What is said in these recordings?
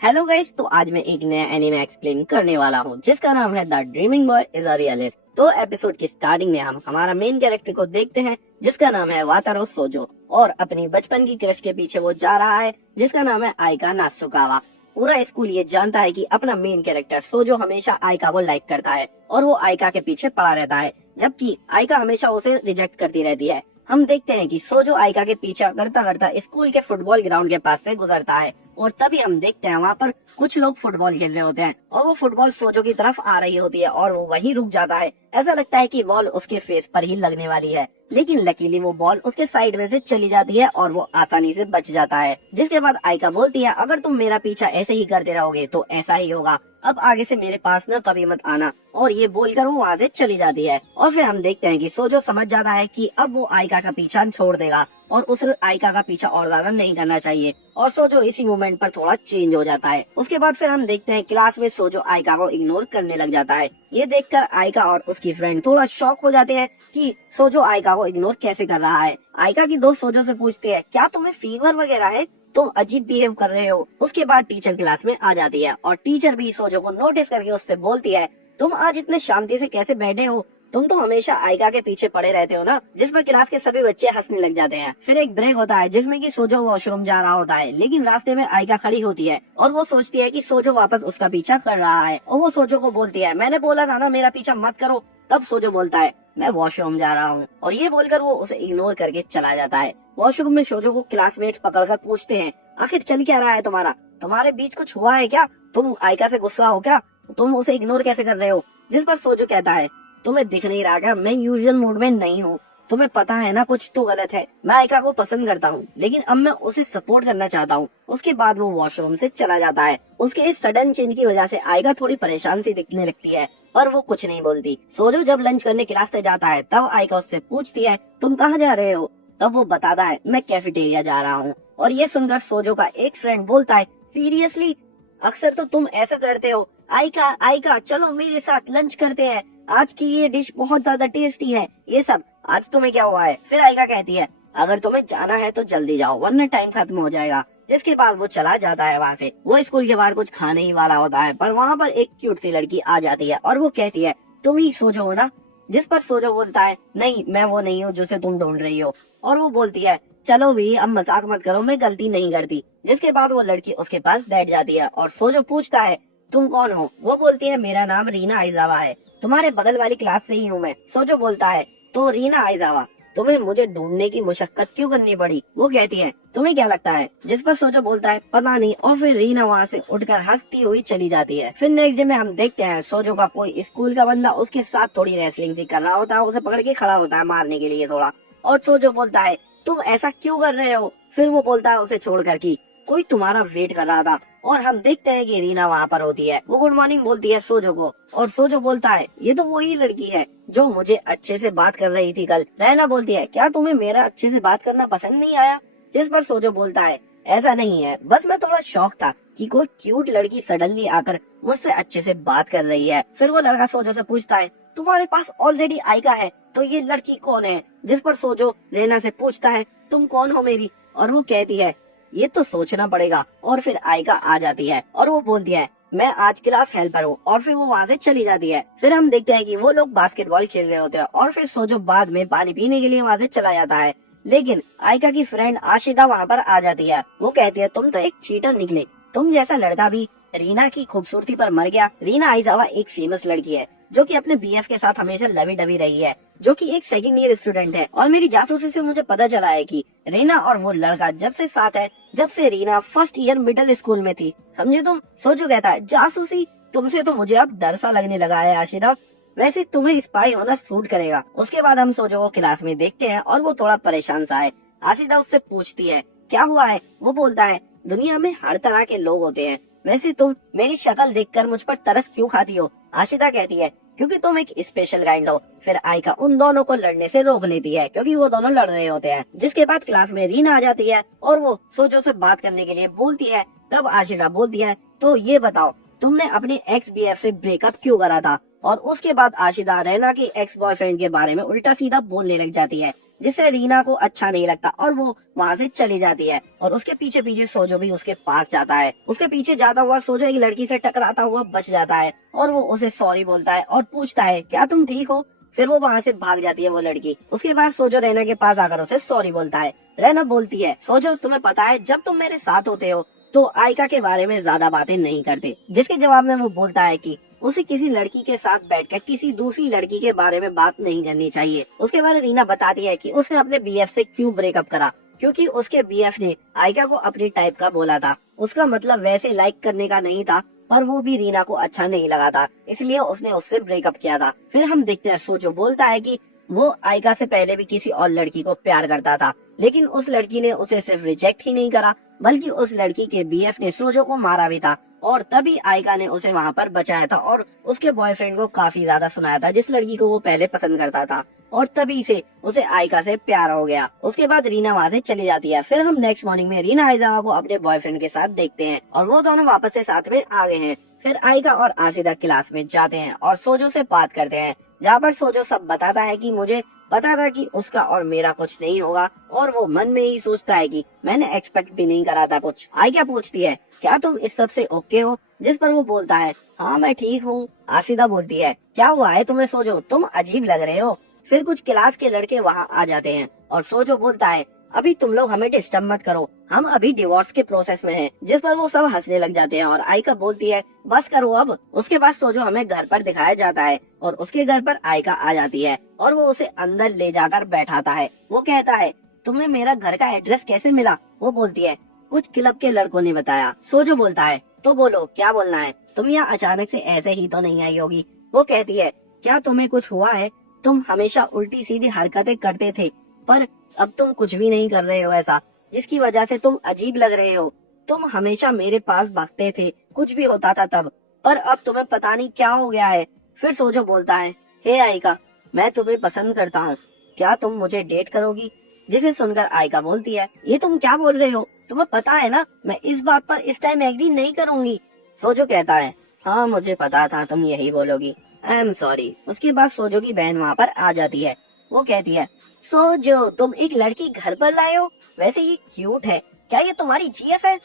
Hello guys, तो आज मैं एक नया एनीमे एक्सप्लेन करने वाला हूँ जिसका नाम है the dreaming boy is a realist. तो एपिसोड की स्टार्टिंग में हम हमारा मेन कैरेक्टर को देखते हैं जिसका नाम है वातारो सोजो, और अपनी बचपन की क्रश के पीछे वो जा रहा है जिसका नाम है आइका नात्सुकावा। पूरा स्कूल ये जानता है कि अपना मेन कैरेक्टर सोजो हमेशा आइका को लाइक करता है और वो आइका के पीछे पड़ा रहता है, जबकि आइका हमेशा उसे रिजेक्ट करती रहती है। हम देखते हैं कि सोजो आइका के पीछा करता करता स्कूल के फुटबॉल ग्राउंड के पास से गुजरता है, और तभी हम देखते हैं वहाँ पर कुछ लोग फुटबॉल खेल रहे होते हैं और वो फुटबॉल सोजो की तरफ आ रही होती है और वो वहीं रुक जाता है। ऐसा लगता है कि बॉल उसके फेस पर ही लगने वाली है, लेकिन लकीली वो बॉल उसके साइड में से चली जाती है और वो आसानी से बच जाता है। जिसके बाद आइका बोलती है, अगर तुम मेरा पीछा ऐसे ही करते रहोगे तो ऐसा ही होगा, अब आगे से मेरे पास न कभी मत आना। और ये बोलकर वो वहाँ से चली जाती है। और फिर हम देखते हैं कि सोजो समझ जाता है कि अब वो आइका का पीछा छोड़ देगा और उसे आइका का पीछा और ज्यादा नहीं करना चाहिए, और सोजो इसी मोमेंट पर थोड़ा चेंज हो जाता है। उसके बाद फिर हम देखते हैं क्लास में सोजो आइका को इग्नोर करने लग जाता है। ये देखकर आइका और उसकी फ्रेंड थोड़ा शॉक हो जाते हैं कि सोजो आइका को इग्नोर कैसे कर रहा है। आइका की दोस्त सोजो से पूछते हैं, क्या तुम्हें फीवर वगैरह है, तुम अजीब बिहेव कर रहे हो। उसके बाद टीचर क्लास में आ जाती है और टीचर भी सोजो को नोटिस करके उससे बोलती है, तुम आज इतने शांति से कैसे बैठे हो, तुम तो हमेशा आइका के पीछे पड़े रहते हो ना। जिस पर क्लास के सभी बच्चे हंसने लग जाते हैं। फिर एक ब्रेक होता है जिसमें कि सोजो वॉशरूम जा रहा होता है, लेकिन रास्ते में आइका खड़ी होती है और वो सोचती है कि सोजो वापस उसका पीछा कर रहा है, और वो सोजो को बोलती है, मैंने बोला था ना मेरा पीछा मत करो। तब सोजो बोलता है, मैं वॉशरूम जा रहा हूँ, और ये बोलकर वो उसे इग्नोर करके चला जाता है। वॉशरूम में सोजो को क्लासमेट्स पकड़कर पूछते हैं, आखिर चल क्या रहा है तुम्हारा, तुम्हारे बीच कुछ हुआ है क्या, तुम आइका से गुस्सा हो क्या, तुम उसे इग्नोर कैसे कर रहे हो। जिस पर सोजो कहता है, तुम्हें दिख नहीं रहा क्या, मैं यूजुअल मूड में नहीं हूँ, तुम्हें पता है ना कुछ तो गलत है, मैं आइका को पसंद करता हूँ लेकिन अब मैं उसे सपोर्ट करना चाहता हूँ। उसके बाद वो वॉशरूम से चला जाता है। उसके इस सडन चेंज की वजह से आइका थोड़ी परेशान सी दिखने लगती है, पर वो कुछ नहीं बोलती। सोजो जब लंच करने क्लास से जाता है तब आइका उससे पूछती है, तुम कहाँ जा रहे हो। तब वो बताता है, मैं कैफेटेरिया जा रहा हूँ। और ये सुनकर सोजो का एक फ्रेंड बोलता है, सीरियसली, अक्सर तो तुम ऐसा करते हो, आइका आइका चलो मेरे साथ लंच करते हैं, आज की ये डिश बहुत ज्यादा टेस्टी है, ये सब, आज तुम्हें क्या हुआ है। फिर आइका कहती है, अगर तुम्हें जाना है तो जल्दी जाओ वरना टाइम खत्म हो जाएगा। जिसके बाद वो चला जाता है वहाँ से। वो स्कूल के बाहर कुछ खाने ही वाला होता है, पर वहाँ पर एक क्यूट सी लड़की आ जाती है और वो कहती है, तुम ही सोजो हो ना। जिस पर सोजो बोलता है, नहीं मैं वो नहीं हूँ जिसे तुम ढूंढ रही हो। और वो बोलती है, चलो भी अब मजाक मत करो, मैं गलती नहीं करती। जिसके बाद वो लड़की उसके पास बैठ जाती है और सोजो पूछता है, तुम कौन हो। वो बोलती है, मेरा नाम रीना आइजावा है, तुम्हारे बगल वाली क्लास से ही हूँ मैं। सोजो बोलता है, तो रीना आइजावा, तुम्हें मुझे ढूंढने की मुशक्कत क्यों करनी पड़ी। वो कहती है, तुम्हें क्या लगता है। जिस पर सोजो बोलता है, पता नहीं। और फिर रीना वहाँ से उठकर हंसती हुई चली जाती है। फिर नेक्स्ट डे में हम देखते हैं सोजो का कोई स्कूल का बंदा उसके साथ थोड़ी रेसलिंग सी कर रहा होता है, उसे पकड़ के खड़ा होता है मारने के लिए थोड़ा। और सोजो बोलता है, तुम ऐसा क्यों कर रहे हो। फिर वो बोलता है उसे छोड़कर कि कोई तुम्हारा वेट कर रहा था। और हम देखते हैं कि रीना वहाँ पर होती है। वो गुड मॉर्निंग बोलती है सोजो को, और सोजो बोलता है, ये तो वही लड़की है जो मुझे अच्छे से बात कर रही थी कल। रैना बोलती है, क्या तुम्हें मेरा अच्छे से बात करना पसंद नहीं आया। जिस पर सोजो बोलता है, ऐसा नहीं है, बस मैं थोड़ा शौक था कि कोई क्यूट लड़की सडनली आकर मुझसे अच्छे से बात कर रही है। फिर वो लड़का सोजो से पूछता है, तुम्हारे पास ऑलरेडी आइका है तो ये लड़की कौन है। जिस पर सोजो रैना से पूछता है, तुम कौन हो मेरी। और वो कहती है, ये तो सोचना पड़ेगा। और फिर आइका आ जाती है और वो बोलती है, मैं आज क्लास हेल्पर हूँ। और फिर वो वहाँ से चली जाती है। फिर हम देखते हैं कि वो लोग बास्केटबॉल खेल रहे होते हैं और फिर सोजो बाद में पानी पीने के लिए वहाँ से चला जाता है, लेकिन आइका की फ्रेंड आशिदा वहाँ पर आ जाती है। वो कहती है, तुम तो एक चीटर निकले, तुम जैसा लड़का भी रीना की खूबसूरती पर मर गया। रीना आइजावा एक फेमस लड़की है जो कि अपने बीएफ के साथ हमेशा लवी डबी रही है, जो कि एक सेकंड ईयर स्टूडेंट है। और मेरी जासूसी से मुझे पता चला है कि रीना और वो लड़का जब से साथ है जब से Reena first year middle school में थी, समझे तुम। सोजो कहता है, जासूसी, तुमसे तो मुझे अब डर सा लगने लगा है आशिदा, वैसे तुम्हें स्पाई होना सूट करेगा। उसके बाद हम सोजो को क्लास में देखते हैं और वो थोड़ा परेशान सा है। आशिदा उससे पूछती है, क्या हुआ है। वो बोलता है, दुनिया में हर तरह के लोग होते हैं, वैसे तुम मेरी शक्ल देखकर मुझ पर तरस क्यों खाती हो। आशिदा कहती है, क्योंकि तुम एक स्पेशल काइंड हो। फिर आइका उन दोनों को लड़ने से रोक लेती है क्योंकि वो दोनों लड़ रहे होते हैं। जिसके बाद क्लास में रीना आ जाती है और वो सोजो से बात करने के लिए बोलती है। तब आशिदा बोलती है, तो ये बताओ तुमने अपने एक्स बीएफ से ब्रेकअप क्यों करा था। और उसके बाद आशिदा रैना के एक्स बॉयफ्रेंड के बारे में उल्टा सीधा बोलने लग जाती है। जिससे रीना को अच्छा नहीं लगता और वो वहाँ से चली जाती है और उसके पीछे पीछे सोजो भी उसके पास जाता है। उसके पीछे जाता हुआ सोजो एक लड़की से टकराता हुआ बच जाता है और वो उसे सॉरी बोलता है और पूछता है क्या तुम ठीक हो। फिर वो वहाँ से भाग जाती है वो लड़की। उसके बाद सोजो रैना के पास आकर उसे सॉरी बोलता है। रैना बोलती है सोजो तुम्हें पता है जब तुम मेरे साथ होते हो तो आयका के बारे में ज्यादा बातें नहीं करते। जिसके जवाब में वो बोलता है कि उसे किसी लड़की के साथ बैठकर किसी दूसरी लड़की के बारे में बात नहीं करनी चाहिए। उसके बाद रीना बताती है कि उसने अपने बीएफ से क्यों ब्रेकअप करा, क्योंकि उसके बीएफ ने आयका को अपनी टाइप का बोला था। उसका मतलब वैसे लाइक करने का नहीं था, पर वो भी रीना को अच्छा नहीं लगा था, इसलिए उसने उससे ब्रेकअप किया था। फिर हम देखते हैं सोजो बोलता है कि वो आयका से पहले भी किसी और लड़की को प्यार करता था, लेकिन उस लड़की ने उसे सिर्फ रिजेक्ट ही नहीं करा बल्कि उस लड़की के बीएफ ने सोजो को मारा भी था और तभी आयका ने उसे वहाँ पर बचाया था और उसके बॉयफ्रेंड को काफी ज्यादा सुनाया था जिस लड़की को वो पहले पसंद करता था और तभी से उसे आयका से प्यार हो गया। उसके बाद रीना वहाँ से चली जाती है। फिर हम नेक्स्ट मॉर्निंग में रीना आयजा को अपने बॉयफ्रेंड के साथ देखते हैं और वो दोनों वापस से साथ में आ गए हैं। फिर आयका और आशिदा क्लास में जाते हैं और सोजो से बात करते हैं, जहाँ पर सोजो सब बताता है कि मुझे पता था कि उसका और मेरा कुछ नहीं होगा और वो मन में ही सोचता है कि मैंने एक्सपेक्ट भी नहीं करा था कुछ। आयका पूछती है क्या तुम इस सब से ओके हो, जिस पर वो बोलता है हाँ मैं ठीक हूँ। आशिदा बोलती है क्या हुआ है तुम्हें सोजो, तुम अजीब लग रहे हो। फिर कुछ क्लास के लड़के वहाँ आ जाते हैं और सोजो बोलता है अभी तुम लोग हमें डिस्टर्ब मत करो, हम अभी डिवोर्स के प्रोसेस में हैं। जिस पर वो सब हंसने लग जाते हैं और आयका बोलती है बस करो अब। उसके बाद सोजो हमें घर पर दिखाया जाता है और उसके घर पर आयका आ जाती है और वो उसे अंदर ले जाकर बैठाता है। वो कहता है तुम्हें मेरा घर का एड्रेस कैसे मिला। वो बोलती है कुछ क्लब के लड़कों ने बताया। सोजो बोलता है तो बोलो क्या बोलना है, तुम यहाँ अचानक से ऐसे ही तो नहीं आई होगी। वो कहती है क्या तुम्हें कुछ हुआ है, तुम हमेशा उल्टी सीधी हरकतें करते थे पर अब तुम कुछ भी नहीं कर रहे हो ऐसा, जिसकी वजह से तुम अजीब लग रहे हो। तुम हमेशा मेरे पास भागते थे, कुछ भी होता था तब, पर अब तुम्हें पता नहीं क्या हो गया है। फिर सोजो बोलता है हे आयका मैं तुम्हें पसंद करता हूँ, क्या तुम मुझे डेट करोगी। जिसे सुनकर आयका बोलती है ये तुम क्या बोल रहे हो, तुम्हें पता है ना मैं इस बात पर इस टाइम एग्री नहीं करूंगी। सोजो कहता है हाँ मुझे पता था तुम यही बोलोगी, आई एम सॉरी। उसके बाद सोजो की बहन वहाँ पर आ जाती है। वो कहती है सोजो तुम एक लड़की घर पर लाए हो, वैसे ये क्यूट है, क्या ये तुम्हारी जीएफ है,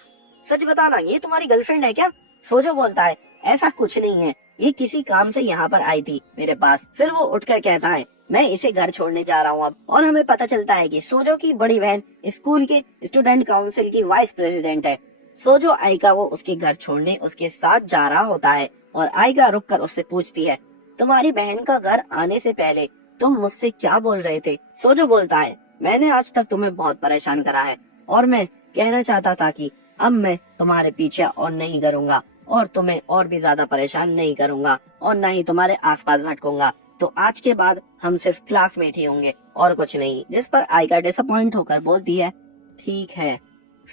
सच बताना ये तुम्हारी गर्लफ्रेंड है क्या। सोजो बोलता है ऐसा कुछ नहीं है, ये किसी काम से यहाँ पर आई थी मेरे पास। फिर वो उठकर कहता है मैं इसे घर छोड़ने जा रहा हूँ अब। और हमें पता चलता है कि सोजो की बड़ी बहन स्कूल के स्टूडेंट काउंसिल की वाइस प्रेसिडेंट है। सोजो आयका को उसके घर छोड़ने उसके साथ जा रहा होता है और आयका रुक कर उससे पूछती है तुम्हारी बहन का घर आने से पहले तुम मुझसे क्या बोल रहे थे। सोजो बोलता है मैंने आज तक तुम्हें बहुत परेशान करा है और मैं कहना चाहता था कि अब मैं तुम्हारे पीछे और नहीं करूंगा और तुम्हें और भी ज्यादा परेशान नहीं करूंगा और न ही तुम्हारे आसपास भटकूंगा, तो आज के बाद हम सिर्फ क्लासमेट ही होंगे और कुछ नहीं। जिस पर आयका डिसअपॉइंट होकर बोलती है ठीक है।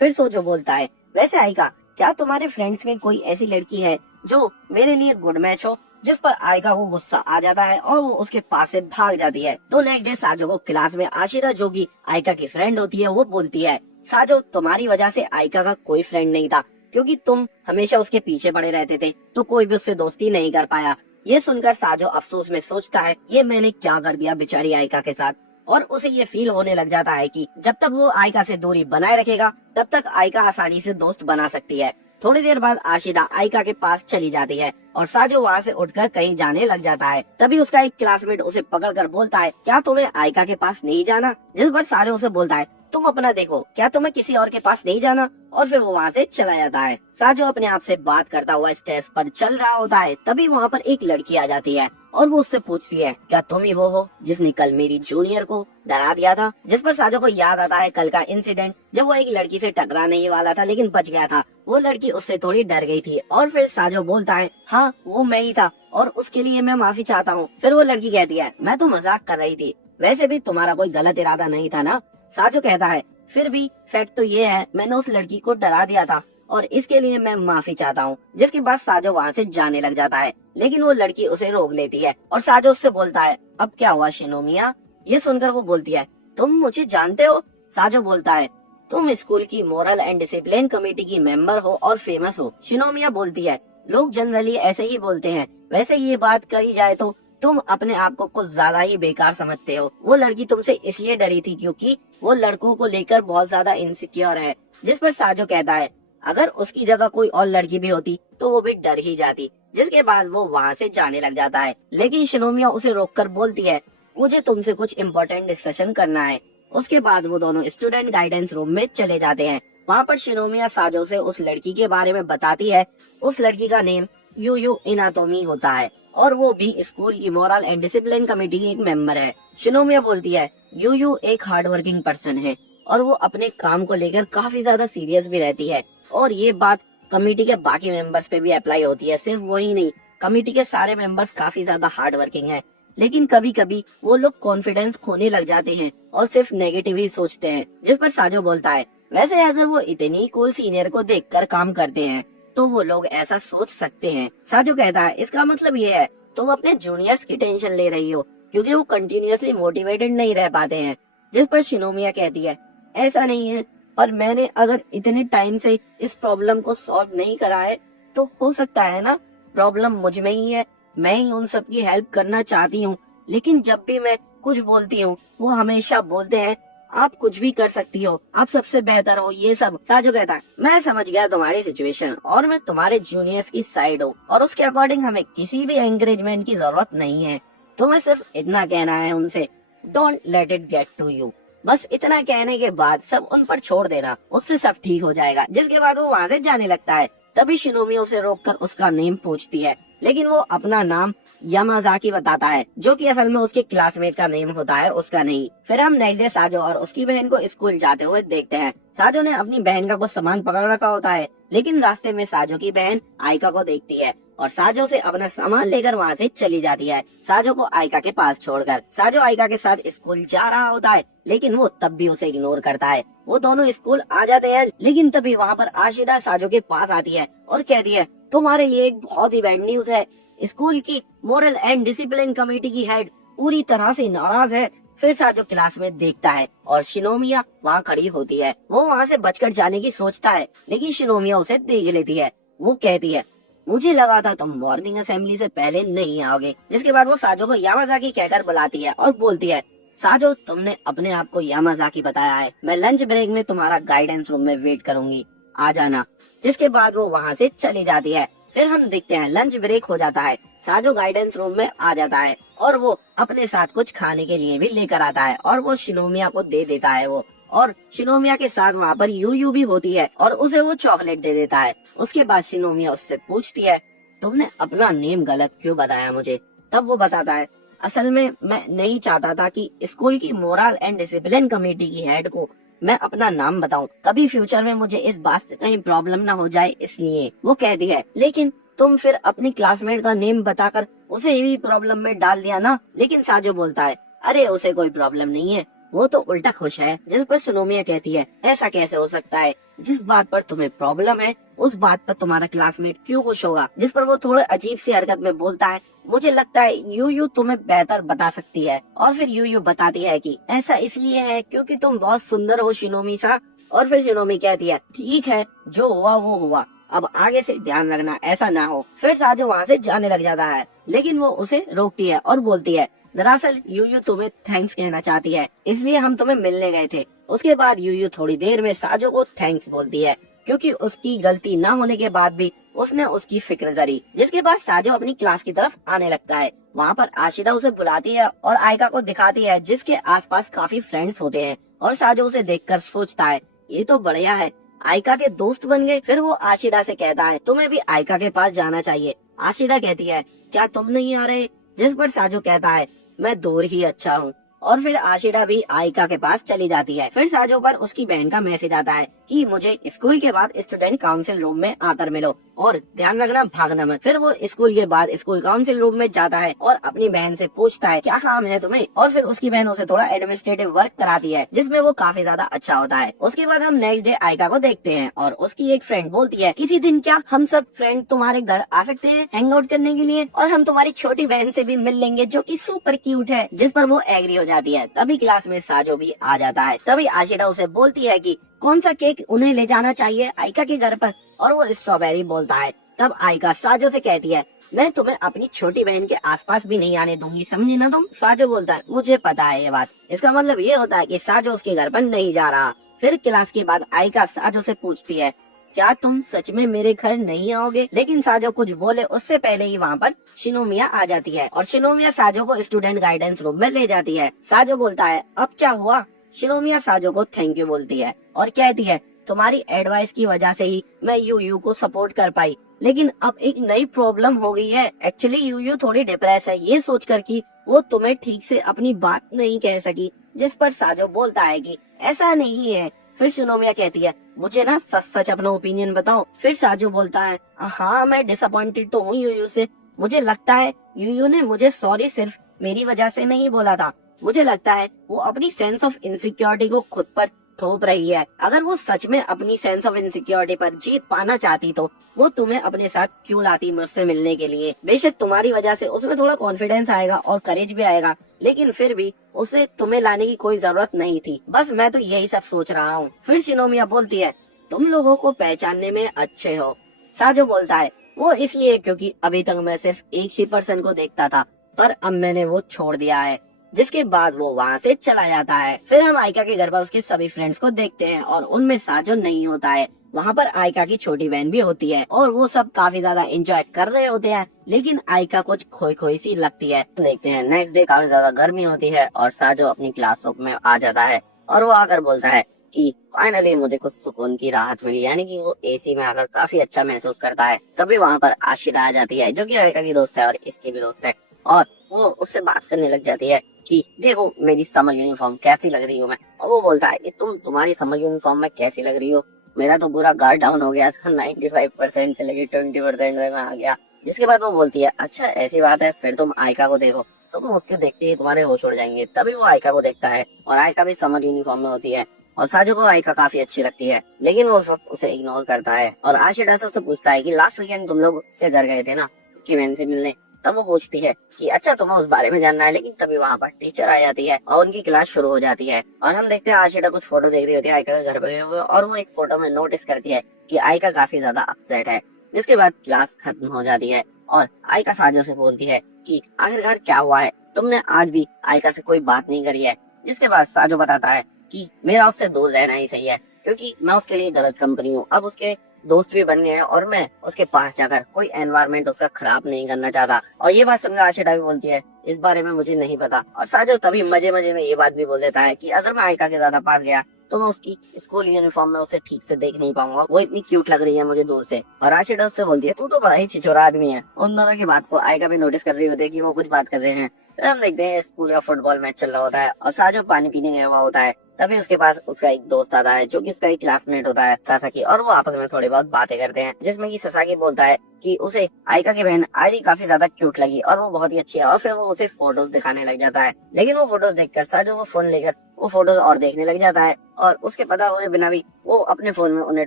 फिर सोजो बोलता है वैसे आयका क्या तुम्हारे फ्रेंड्स में कोई ऐसी लड़की है जो मेरे लिए गुड मैच हो। जिस पर आयका को गुस्सा आ जाता है और वो उसके पास से भाग जाती है। तो नेक्स्ट डे साजो को क्लास में आशिरा जो की आयका की फ्रेंड होती है वो बोलती है साजो तुम्हारी वजह से आयका का कोई फ्रेंड नहीं था, क्योंकि तुम हमेशा उसके पीछे पड़े रहते थे तो कोई भी उससे दोस्ती नहीं कर पाया। ये सुनकर साजो अफसोस में सोचता है ये मैंने क्या कर दिया बेचारी आयका के साथ, और उसे ये फील होने लग जाता है कि जब तक वो आयका से दूरी बनाए रखेगा तब तक आयका आसानी से दोस्त बना सकती है। थोड़ी देर बाद आशिरा आयका के पास चली जाती है और साजो वहाँ से उठकर कहीं जाने लग जाता है। तभी उसका एक क्लासमेट उसे पकड़कर बोलता है क्या तुम्हें आयका के पास नहीं जाना। जिस पर साजो उसे बोलता है तुम अपना देखो, क्या तुम्हें किसी और के पास नहीं जाना, और फिर वो वहाँ से चला जाता है। साजो अपने आप से बात करता हुआ स्टेज पर चल रहा होता है। तभी वहाँ पर एक लड़की आ जाती है और वो उससे पूछती है क्या तुम ही वो हो जिसने कल मेरी जूनियर को डरा दिया था। जिस पर साजो को याद आता है कल का इंसिडेंट जब वो एक लड़की से टकराने ही वाला था लेकिन बच गया था। वो लड़की उससे थोड़ी डर गई थी और फिर साजो बोलता है हाँ वो मैं ही था और उसके लिए मैं माफी चाहता हूँ। फिर वो लड़की कहती है मैं तो मजाक कर रही थी, वैसे भी तुम्हारा कोई गलत इरादा नहीं था ना। साजो कहता है फिर भी फैक्ट तो ये है मैंने उस लड़की को डरा दिया था और इसके लिए मैं माफी चाहता हूँ। जिसके बाद साजो वहाँ से जाने लग जाता है लेकिन वो लड़की उसे रोक लेती है और साजो उससे बोलता है अब क्या हुआ शिनोमिया। ये सुनकर वो बोलती है तुम मुझे जानते हो। साजो बोलता है तुम स्कूल की मोरल एंड डिसिप्लिन कमेटी की मेंबर हो और फेमस हो। शिनोमिया बोलती है लोग जनरली ऐसे ही बोलते हैं, वैसे ये बात कही जाए तो तुम अपने आप को कुछ ज्यादा ही बेकार समझते हो। वो लड़की तुमसे इसलिए डरी थी क्योंकि वो लड़कों को लेकर बहुत ज्यादा इनसिक्योर है। जिस पर साजो कहता है अगर उसकी जगह कोई और लड़की भी होती तो वो भी डर ही जाती। जिसके बाद वो वहाँ से जाने लग जाता है, लेकिन शिनोमिया उसे रोककर बोलती है मुझे तुमसे कुछ इम्पोर्टेंट डिस्कशन करना है। उसके बाद वो दोनों स्टूडेंट गाइडेंस रूम में चले जाते हैं। वहाँ पर शिनोमिया साजो से उस लड़की के बारे में बताती है। उस लड़की का नेम यूयू इनातोमी होता है और वो भी स्कूल की मोरल एंड डिसिप्लिन कमेटी की एक मेंबर है। शिनोमिया बोलती है यूयू एक हार्ड वर्किंग पर्सन है और वो अपने काम को लेकर काफी ज्यादा सीरियस भी रहती है और ये बात कमेटी के बाकी मेंबर्स पे भी अप्लाई होती है। सिर्फ वही नहीं, कमेटी के सारे मेंबर्स काफी ज्यादा हार्ड वर्किंग है, लेकिन कभी कभी वो लोग कॉन्फिडेंस खोने लग जाते हैं और सिर्फ नेगेटिव ही सोचते हैं। जिस पर साजो बोलता है वैसे अगर वो इतनी कूल सीनियर को देखकर काम करते हैं तो वो लोग ऐसा सोच सकते हैं। साजो कहता है इसका मतलब ये है तुम अपने जूनियर्स की टेंशन ले रही हो क्योंकि वो कंटिन्यूअसली मोटिवेटेड नहीं रह पाते हैं। जिस पर शिनोमिया कहती है ऐसा नहीं है, और मैंने अगर इतने टाइम से इस प्रॉब्लम को सॉल्व नहीं करा है तो हो सकता है ना प्रॉब्लम मुझ में ही है। मैं ही उन सब की हेल्प करना चाहती हूँ, लेकिन जब भी मैं कुछ बोलती हूँ वो हमेशा बोलते हैं आप कुछ भी कर सकती हो, आप सबसे बेहतर हो, ये सब। साजो कहता है मैं समझ गया तुम्हारी सिचुएशन और मैं तुम्हारे जूनियर्स की साइड हूँ और उसके अकॉर्डिंग हमें किसी भी एंकरेजमेंट की जरूरत नहीं है। तुम्हें सिर्फ इतना कहना है उनसे don't let it get to you. बस इतना कहने के बाद सब उन पर छोड़ देना, उससे सब ठीक हो जाएगा। जिसके बाद वो वहाँ से जाने लगता है। तभी शिनोमी उसे रोककर उसका नेम पूछती है, लेकिन वो अपना नाम यामाजाकी बताता है जो कि असल में उसके क्लासमेट का नेम होता है, उसका नहीं। फिर हम नेक्स्ट डे साजो और उसकी बहन को स्कूल जाते हुए देखते हैं। साजो ने अपनी बहन का कुछ सामान पकड़ रखा होता है, लेकिन रास्ते में साजो की बहन आइका को देखती है और साजो से अपना सामान लेकर वहाँ से चली जाती है, साजो को आइका के पास छोड़कर। साजो आइका के साथ स्कूल जा रहा होता है, लेकिन वो तब भी उसे इग्नोर करता है। वो दोनों स्कूल आ जाते हैं, लेकिन तभी वहाँ पर आशिरा साजो के पास आती है और कहती है तुम्हारे लिए एक बहुत ही बैड न्यूज है। स्कूल की मोरल एंड डिसिप्लिन कमेटी की हेड पूरी तरह से नाराज है। फिर साजो क्लास में देखता है और शिनोमिया वहाँ खड़ी होती है। वो वहाँ से बचकर जाने की सोचता है, लेकिन शिनोमिया उसे देख लेती है। वो कहती है मुझे लगा था तुम मॉर्निंग असेंबली से पहले नहीं आओगे। जिसके बाद वो साजो को यामाजाकी कहकर बुलाती है और बोलती है साजो तुमने अपने आप को यामाजाकी बताया है, मैं लंच ब्रेक में तुम्हारा गाइडेंस रूम में वेट करूंगी, आ जाना। जिसके बाद वो वहाँ से चली जाती है। फिर हम देखते हैं लंच ब्रेक हो जाता है, साजो गाइडेंस रूम में आ जाता है और वो अपने साथ कुछ खाने के लिए भी लेकर आता है और वो शिनोमिया को दे देता है। वो और शिनोमिया के साथ वहाँ पर यूयू भी होती है और उसे वो चॉकलेट दे देता है। उसके बाद शिनोमिया उससे पूछती है तुमने अपना नेम गलत क्यों बताया मुझे। तब वो बताता है असल में मैं नहीं चाहता था कि स्कूल की मोरल एंड डिसिप्लिन कमेटी की हेड को मैं अपना नाम बताऊं, कभी फ्यूचर में मुझे इस बात से कहीं प्रॉब्लम ना हो जाए इसलिए। वो कहती है लेकिन तुम फिर अपनी क्लासमेट का नेम बताकर उसे भी प्रॉब्लम में डाल दिया ना। लेकिन साजो बोलता है अरे उसे कोई प्रॉब्लम नहीं है, वो तो उल्टा खुश है। जिस पर शिनोमिया कहती है ऐसा कैसे हो सकता है, जिस बात पर तुम्हें प्रॉब्लम है उस बात पर तुम्हारा क्लासमेट क्यों खुश होगा। जिस पर वो थोड़ा अजीब सी हरकत में बोलता है मुझे लगता है यूयू तुम्हें बेहतर बता सकती है। और फिर यूयू बताती है कि ऐसा इसलिए है क्योंकि तुम बहुत सुंदर हो शिनोमी सा। और फिर शिनोमी कहती है ठीक है जो हुआ वो हुआ, अब आगे से ध्यान रखना ऐसा ना हो। फिर साजो वहाँ से जाने लग जाता है, लेकिन वो उसे रोकती है और बोलती है दरअसल यूयू तुम्हें थैंक्स कहना चाहती है, इसलिए हम तुम्हें मिलने गए थे। उसके बाद यूयू थोड़ी देर में साजो को थैंक्स बोलती है क्योंकि उसकी गलती न होने के बाद भी उसने उसकी फिक्र करी। जिसके बाद साजो अपनी क्लास की तरफ आने लगता है। वहाँ पर आशिदा उसे बुलाती है और आइका को दिखाती है जिसके आसपास काफी फ्रेंड्स होते हैं और साजो उसे देखकर सोचता है ये तो बढ़िया है, आइका के दोस्त बन गए। फिर वो आशिदा से कहता है तुम्हें भी आइका के पास जाना चाहिए। आशिदा कहती है क्या तुम नहीं आ रहे। जिस पर साजो कहता है मैं दूर ही अच्छा हूँ। और फिर आशिरा भी आइका के पास चली जाती है। फिर साजो पर उसकी बहन का मैसेज आता है कि मुझे स्कूल के बाद स्टूडेंट काउंसिल रूम में आकर मिलो और ध्यान रखना भागना मत। फिर वो स्कूल के बाद स्कूल काउंसिल रूम में जाता है और अपनी बहन से पूछता है क्या काम है तुम्हें। और फिर उसकी बहन उसे थोड़ा एडमिनिस्ट्रेटिव वर्क कराती है जिसमें वो काफी ज्यादा अच्छा होता है। उसके बाद हम नेक्स्ट डे आइका को देखते हैं और उसकी एक फ्रेंड बोलती है किसी दिन क्या हम सब फ्रेंड तुम्हारे घर आ सकते हैं हैंग आउट करने के लिए, और हम तुम्हारी छोटी बहन से भी मिल लेंगे जो कि सुपर क्यूट है। जिस पर वो एग्री हो जाती है। तभी क्लास में साजो भी आ जाता है। तभी आशिरा उसे बोलती है कि कौन सा केक उन्हें ले जाना चाहिए आइका के घर पर, और वो स्ट्रॉबेरी बोलता है। तब आइका साजो से कहती है मैं तुम्हें अपनी छोटी बहन के आसपास भी नहीं आने दूंगी, समझी ना तुम। साजो बोलता है मुझे पता है ये बात। इसका मतलब ये होता है कि साजो उसके घर पर नहीं जा रहा। फिर क्लास के बाद आयका साजो से पूछती है, क्या तुम सच में मेरे घर नहीं आओगे? लेकिन साजो कुछ बोले उससे पहले ही वहाँ पर शिनोमिया आ जाती है और शिनोमिया साजो को स्टूडेंट गाइडेंस रूम में ले जाती है। साजो बोलता है अब क्या हुआ? शिनोमिया साजो को थैंक यू बोलती है और कहती है तुम्हारी एडवाइस की वजह से ही मैं यू को सपोर्ट कर पाई, लेकिन अब एक नई प्रॉब्लम हो गई है। एक्चुअली यू थोड़ी डिप्रेस है, ये सोचकर कि वो तुम्हें ठीक से अपनी बात नहीं कह सकी। जिस पर साजो बोलता है कि ऐसा नहीं है। फिर शिनोमिया कहती है मुझे ना सच सच अपना ओपिनियन बताओ। फिर साजो बोलता है हाँ मैं डिसअपॉइंटेड तो हूँ यू से। मुझे लगता है यू ने मुझे सॉरी सिर्फ मेरी वजह से नहीं बोला था। मुझे लगता है वो अपनी सेंस ऑफ इनसिक्योरिटी को खुद पर थोप रही है। अगर वो सच में अपनी सेंस ऑफ इनसिक्योरिटी पर जीत पाना चाहती तो वो तुम्हें अपने साथ क्यों लाती मुझसे मिलने के लिए। बेशक तुम्हारी वजह से उसमें थोड़ा कॉन्फिडेंस आएगा और करेज भी आएगा, लेकिन फिर भी उसे तुम्हें लाने की कोई जरूरत नहीं थी। बस मैं तो यही सब सोच रहा हूँ। फिर शिनोमिया बोलती है तुम लोगों को पहचानने में अच्छे हो। साजो बोलता है वो इसलिए क्योंकि अभी तक मैं सिर्फ एक ही पर्सन को देखता था, पर अब मैंने वो छोड़ दिया है। जिसके बाद वो वहाँ से चला जाता है। फिर हम आयका के घर पर उसके सभी फ्रेंड्स को देखते हैं और उनमें साजो नहीं होता है। वहाँ पर आयका की छोटी बहन भी होती है और वो सब काफी ज्यादा एंजॉय कर रहे होते हैं, लेकिन आयका कुछ खोई खोई सी लगती है। देखते हैं नेक्स्ट डे काफी ज्यादा गर्मी होती है और साजो अपनी क्लासरूम में आ जाता है और वो आकर बोलता है कि फाइनली मुझे कुछ सुकून की राहत मिली, यानी कि वो एसी में आकर काफी अच्छा महसूस करता है। तभी वहाँ पर आशिरा आ जाती है जो कि आयका की दोस्त है और इसकी भी दोस्त है, और वो उससे बात करने लग जाती है कि देखो मेरी समर यूनिफॉर्म कैसी लग रही हूँ मैं। और वो बोलता है कि तुम्हारी समर यूनिफॉर्म में कैसी लग रही हो, मेरा तो पूरा गार्ड डाउन हो गया था, 95% से लेके 20% में आ गया। जिसके बाद वो बोलती है अच्छा ऐसी बात है, फिर तुम आयका को देखो, तुम उसके देखते ही तुम्हारे होश उड़ जाएंगे। तभी वो आयका को देखता है और आयका भी समर यूनिफॉर्म में होती है और साजो को आयका काफी अच्छी लगती है, लेकिन वो उस वक्त उसे इग्नोर करता है। और आशिरा से पूछता है कि लास्ट वीकेंड तुम लोग उसके घर गए थे ना कि मैन से मिलने। तब वो पूछती है कि अच्छा तुम्हें उस बारे में जानना है, लेकिन तभी वहाँ पर टीचर आ जाती है और उनकी क्लास शुरू हो जाती है और हम देखते हैं आशिरा कुछ फोटो देख रही होती है आयका के घर पे हुए और वो एक फोटो में नोटिस करती है कि आयका काफी ज्यादा अपसेट है। जिसके बाद क्लास खत्म हो जाती है और आयका साजो से बोलती है कि आखिरकार क्या हुआ है, तुमने आज भी आयका से कोई बात नहीं करी है। जिसके बाद साजो बताता है कि मेरा उससे दूर रहना ही सही है, क्योंकि मैं उसके लिए गलत कंपनी हूँ। अब उसके दोस्त भी बन गए हैं और मैं उसके पास जाकर कोई एनवायरनमेंट उसका खराब नहीं करना चाहता। और ये बात समझा आशिरा भी बोलती है इस बारे में मुझे नहीं पता। और साजो तभी मजे मजे में ये बात भी बोल देता है कि अगर मैं आयका के ज्यादा पास गया तो मैं उसकी स्कूल यूनिफॉर्म में उसे ठीक से देख नहीं पाऊंगा, वो इतनी क्यूट लग रही है मुझे दूर से। और आशिरा उससे बोलती है तू तो बड़ा ही छिछोरा आदमी है। उन दोनों की बात को आयका भी नोटिस कर रही होती है कि वो कुछ बात कर रहे हैं। फिर हम देखते हैं स्कूल का फुटबॉल मैच चल रहा होता है और साजो पानी पीने गया हुआ होता है। तभी उसके पास उसका एक दोस्त आता है जो कि उसका एक क्लासमेट होता है सासाकी, और वो आपस में थोड़ी बहुत बातें करते हैं, जिसमें कि सासाकी बोलता है कि उसे आयका की बहन आयरी काफी ज्यादा क्यूट लगी और वो बहुत ही अच्छी है। और फिर वो उसे फोटोज दिखाने लग जाता है, लेकिन वो फोटोज देखकर साजो वो फोन लेकर वो फोटोज और देखने लग जाता है और उसके पता हुए बिना भी वो अपने फोन में उन्हें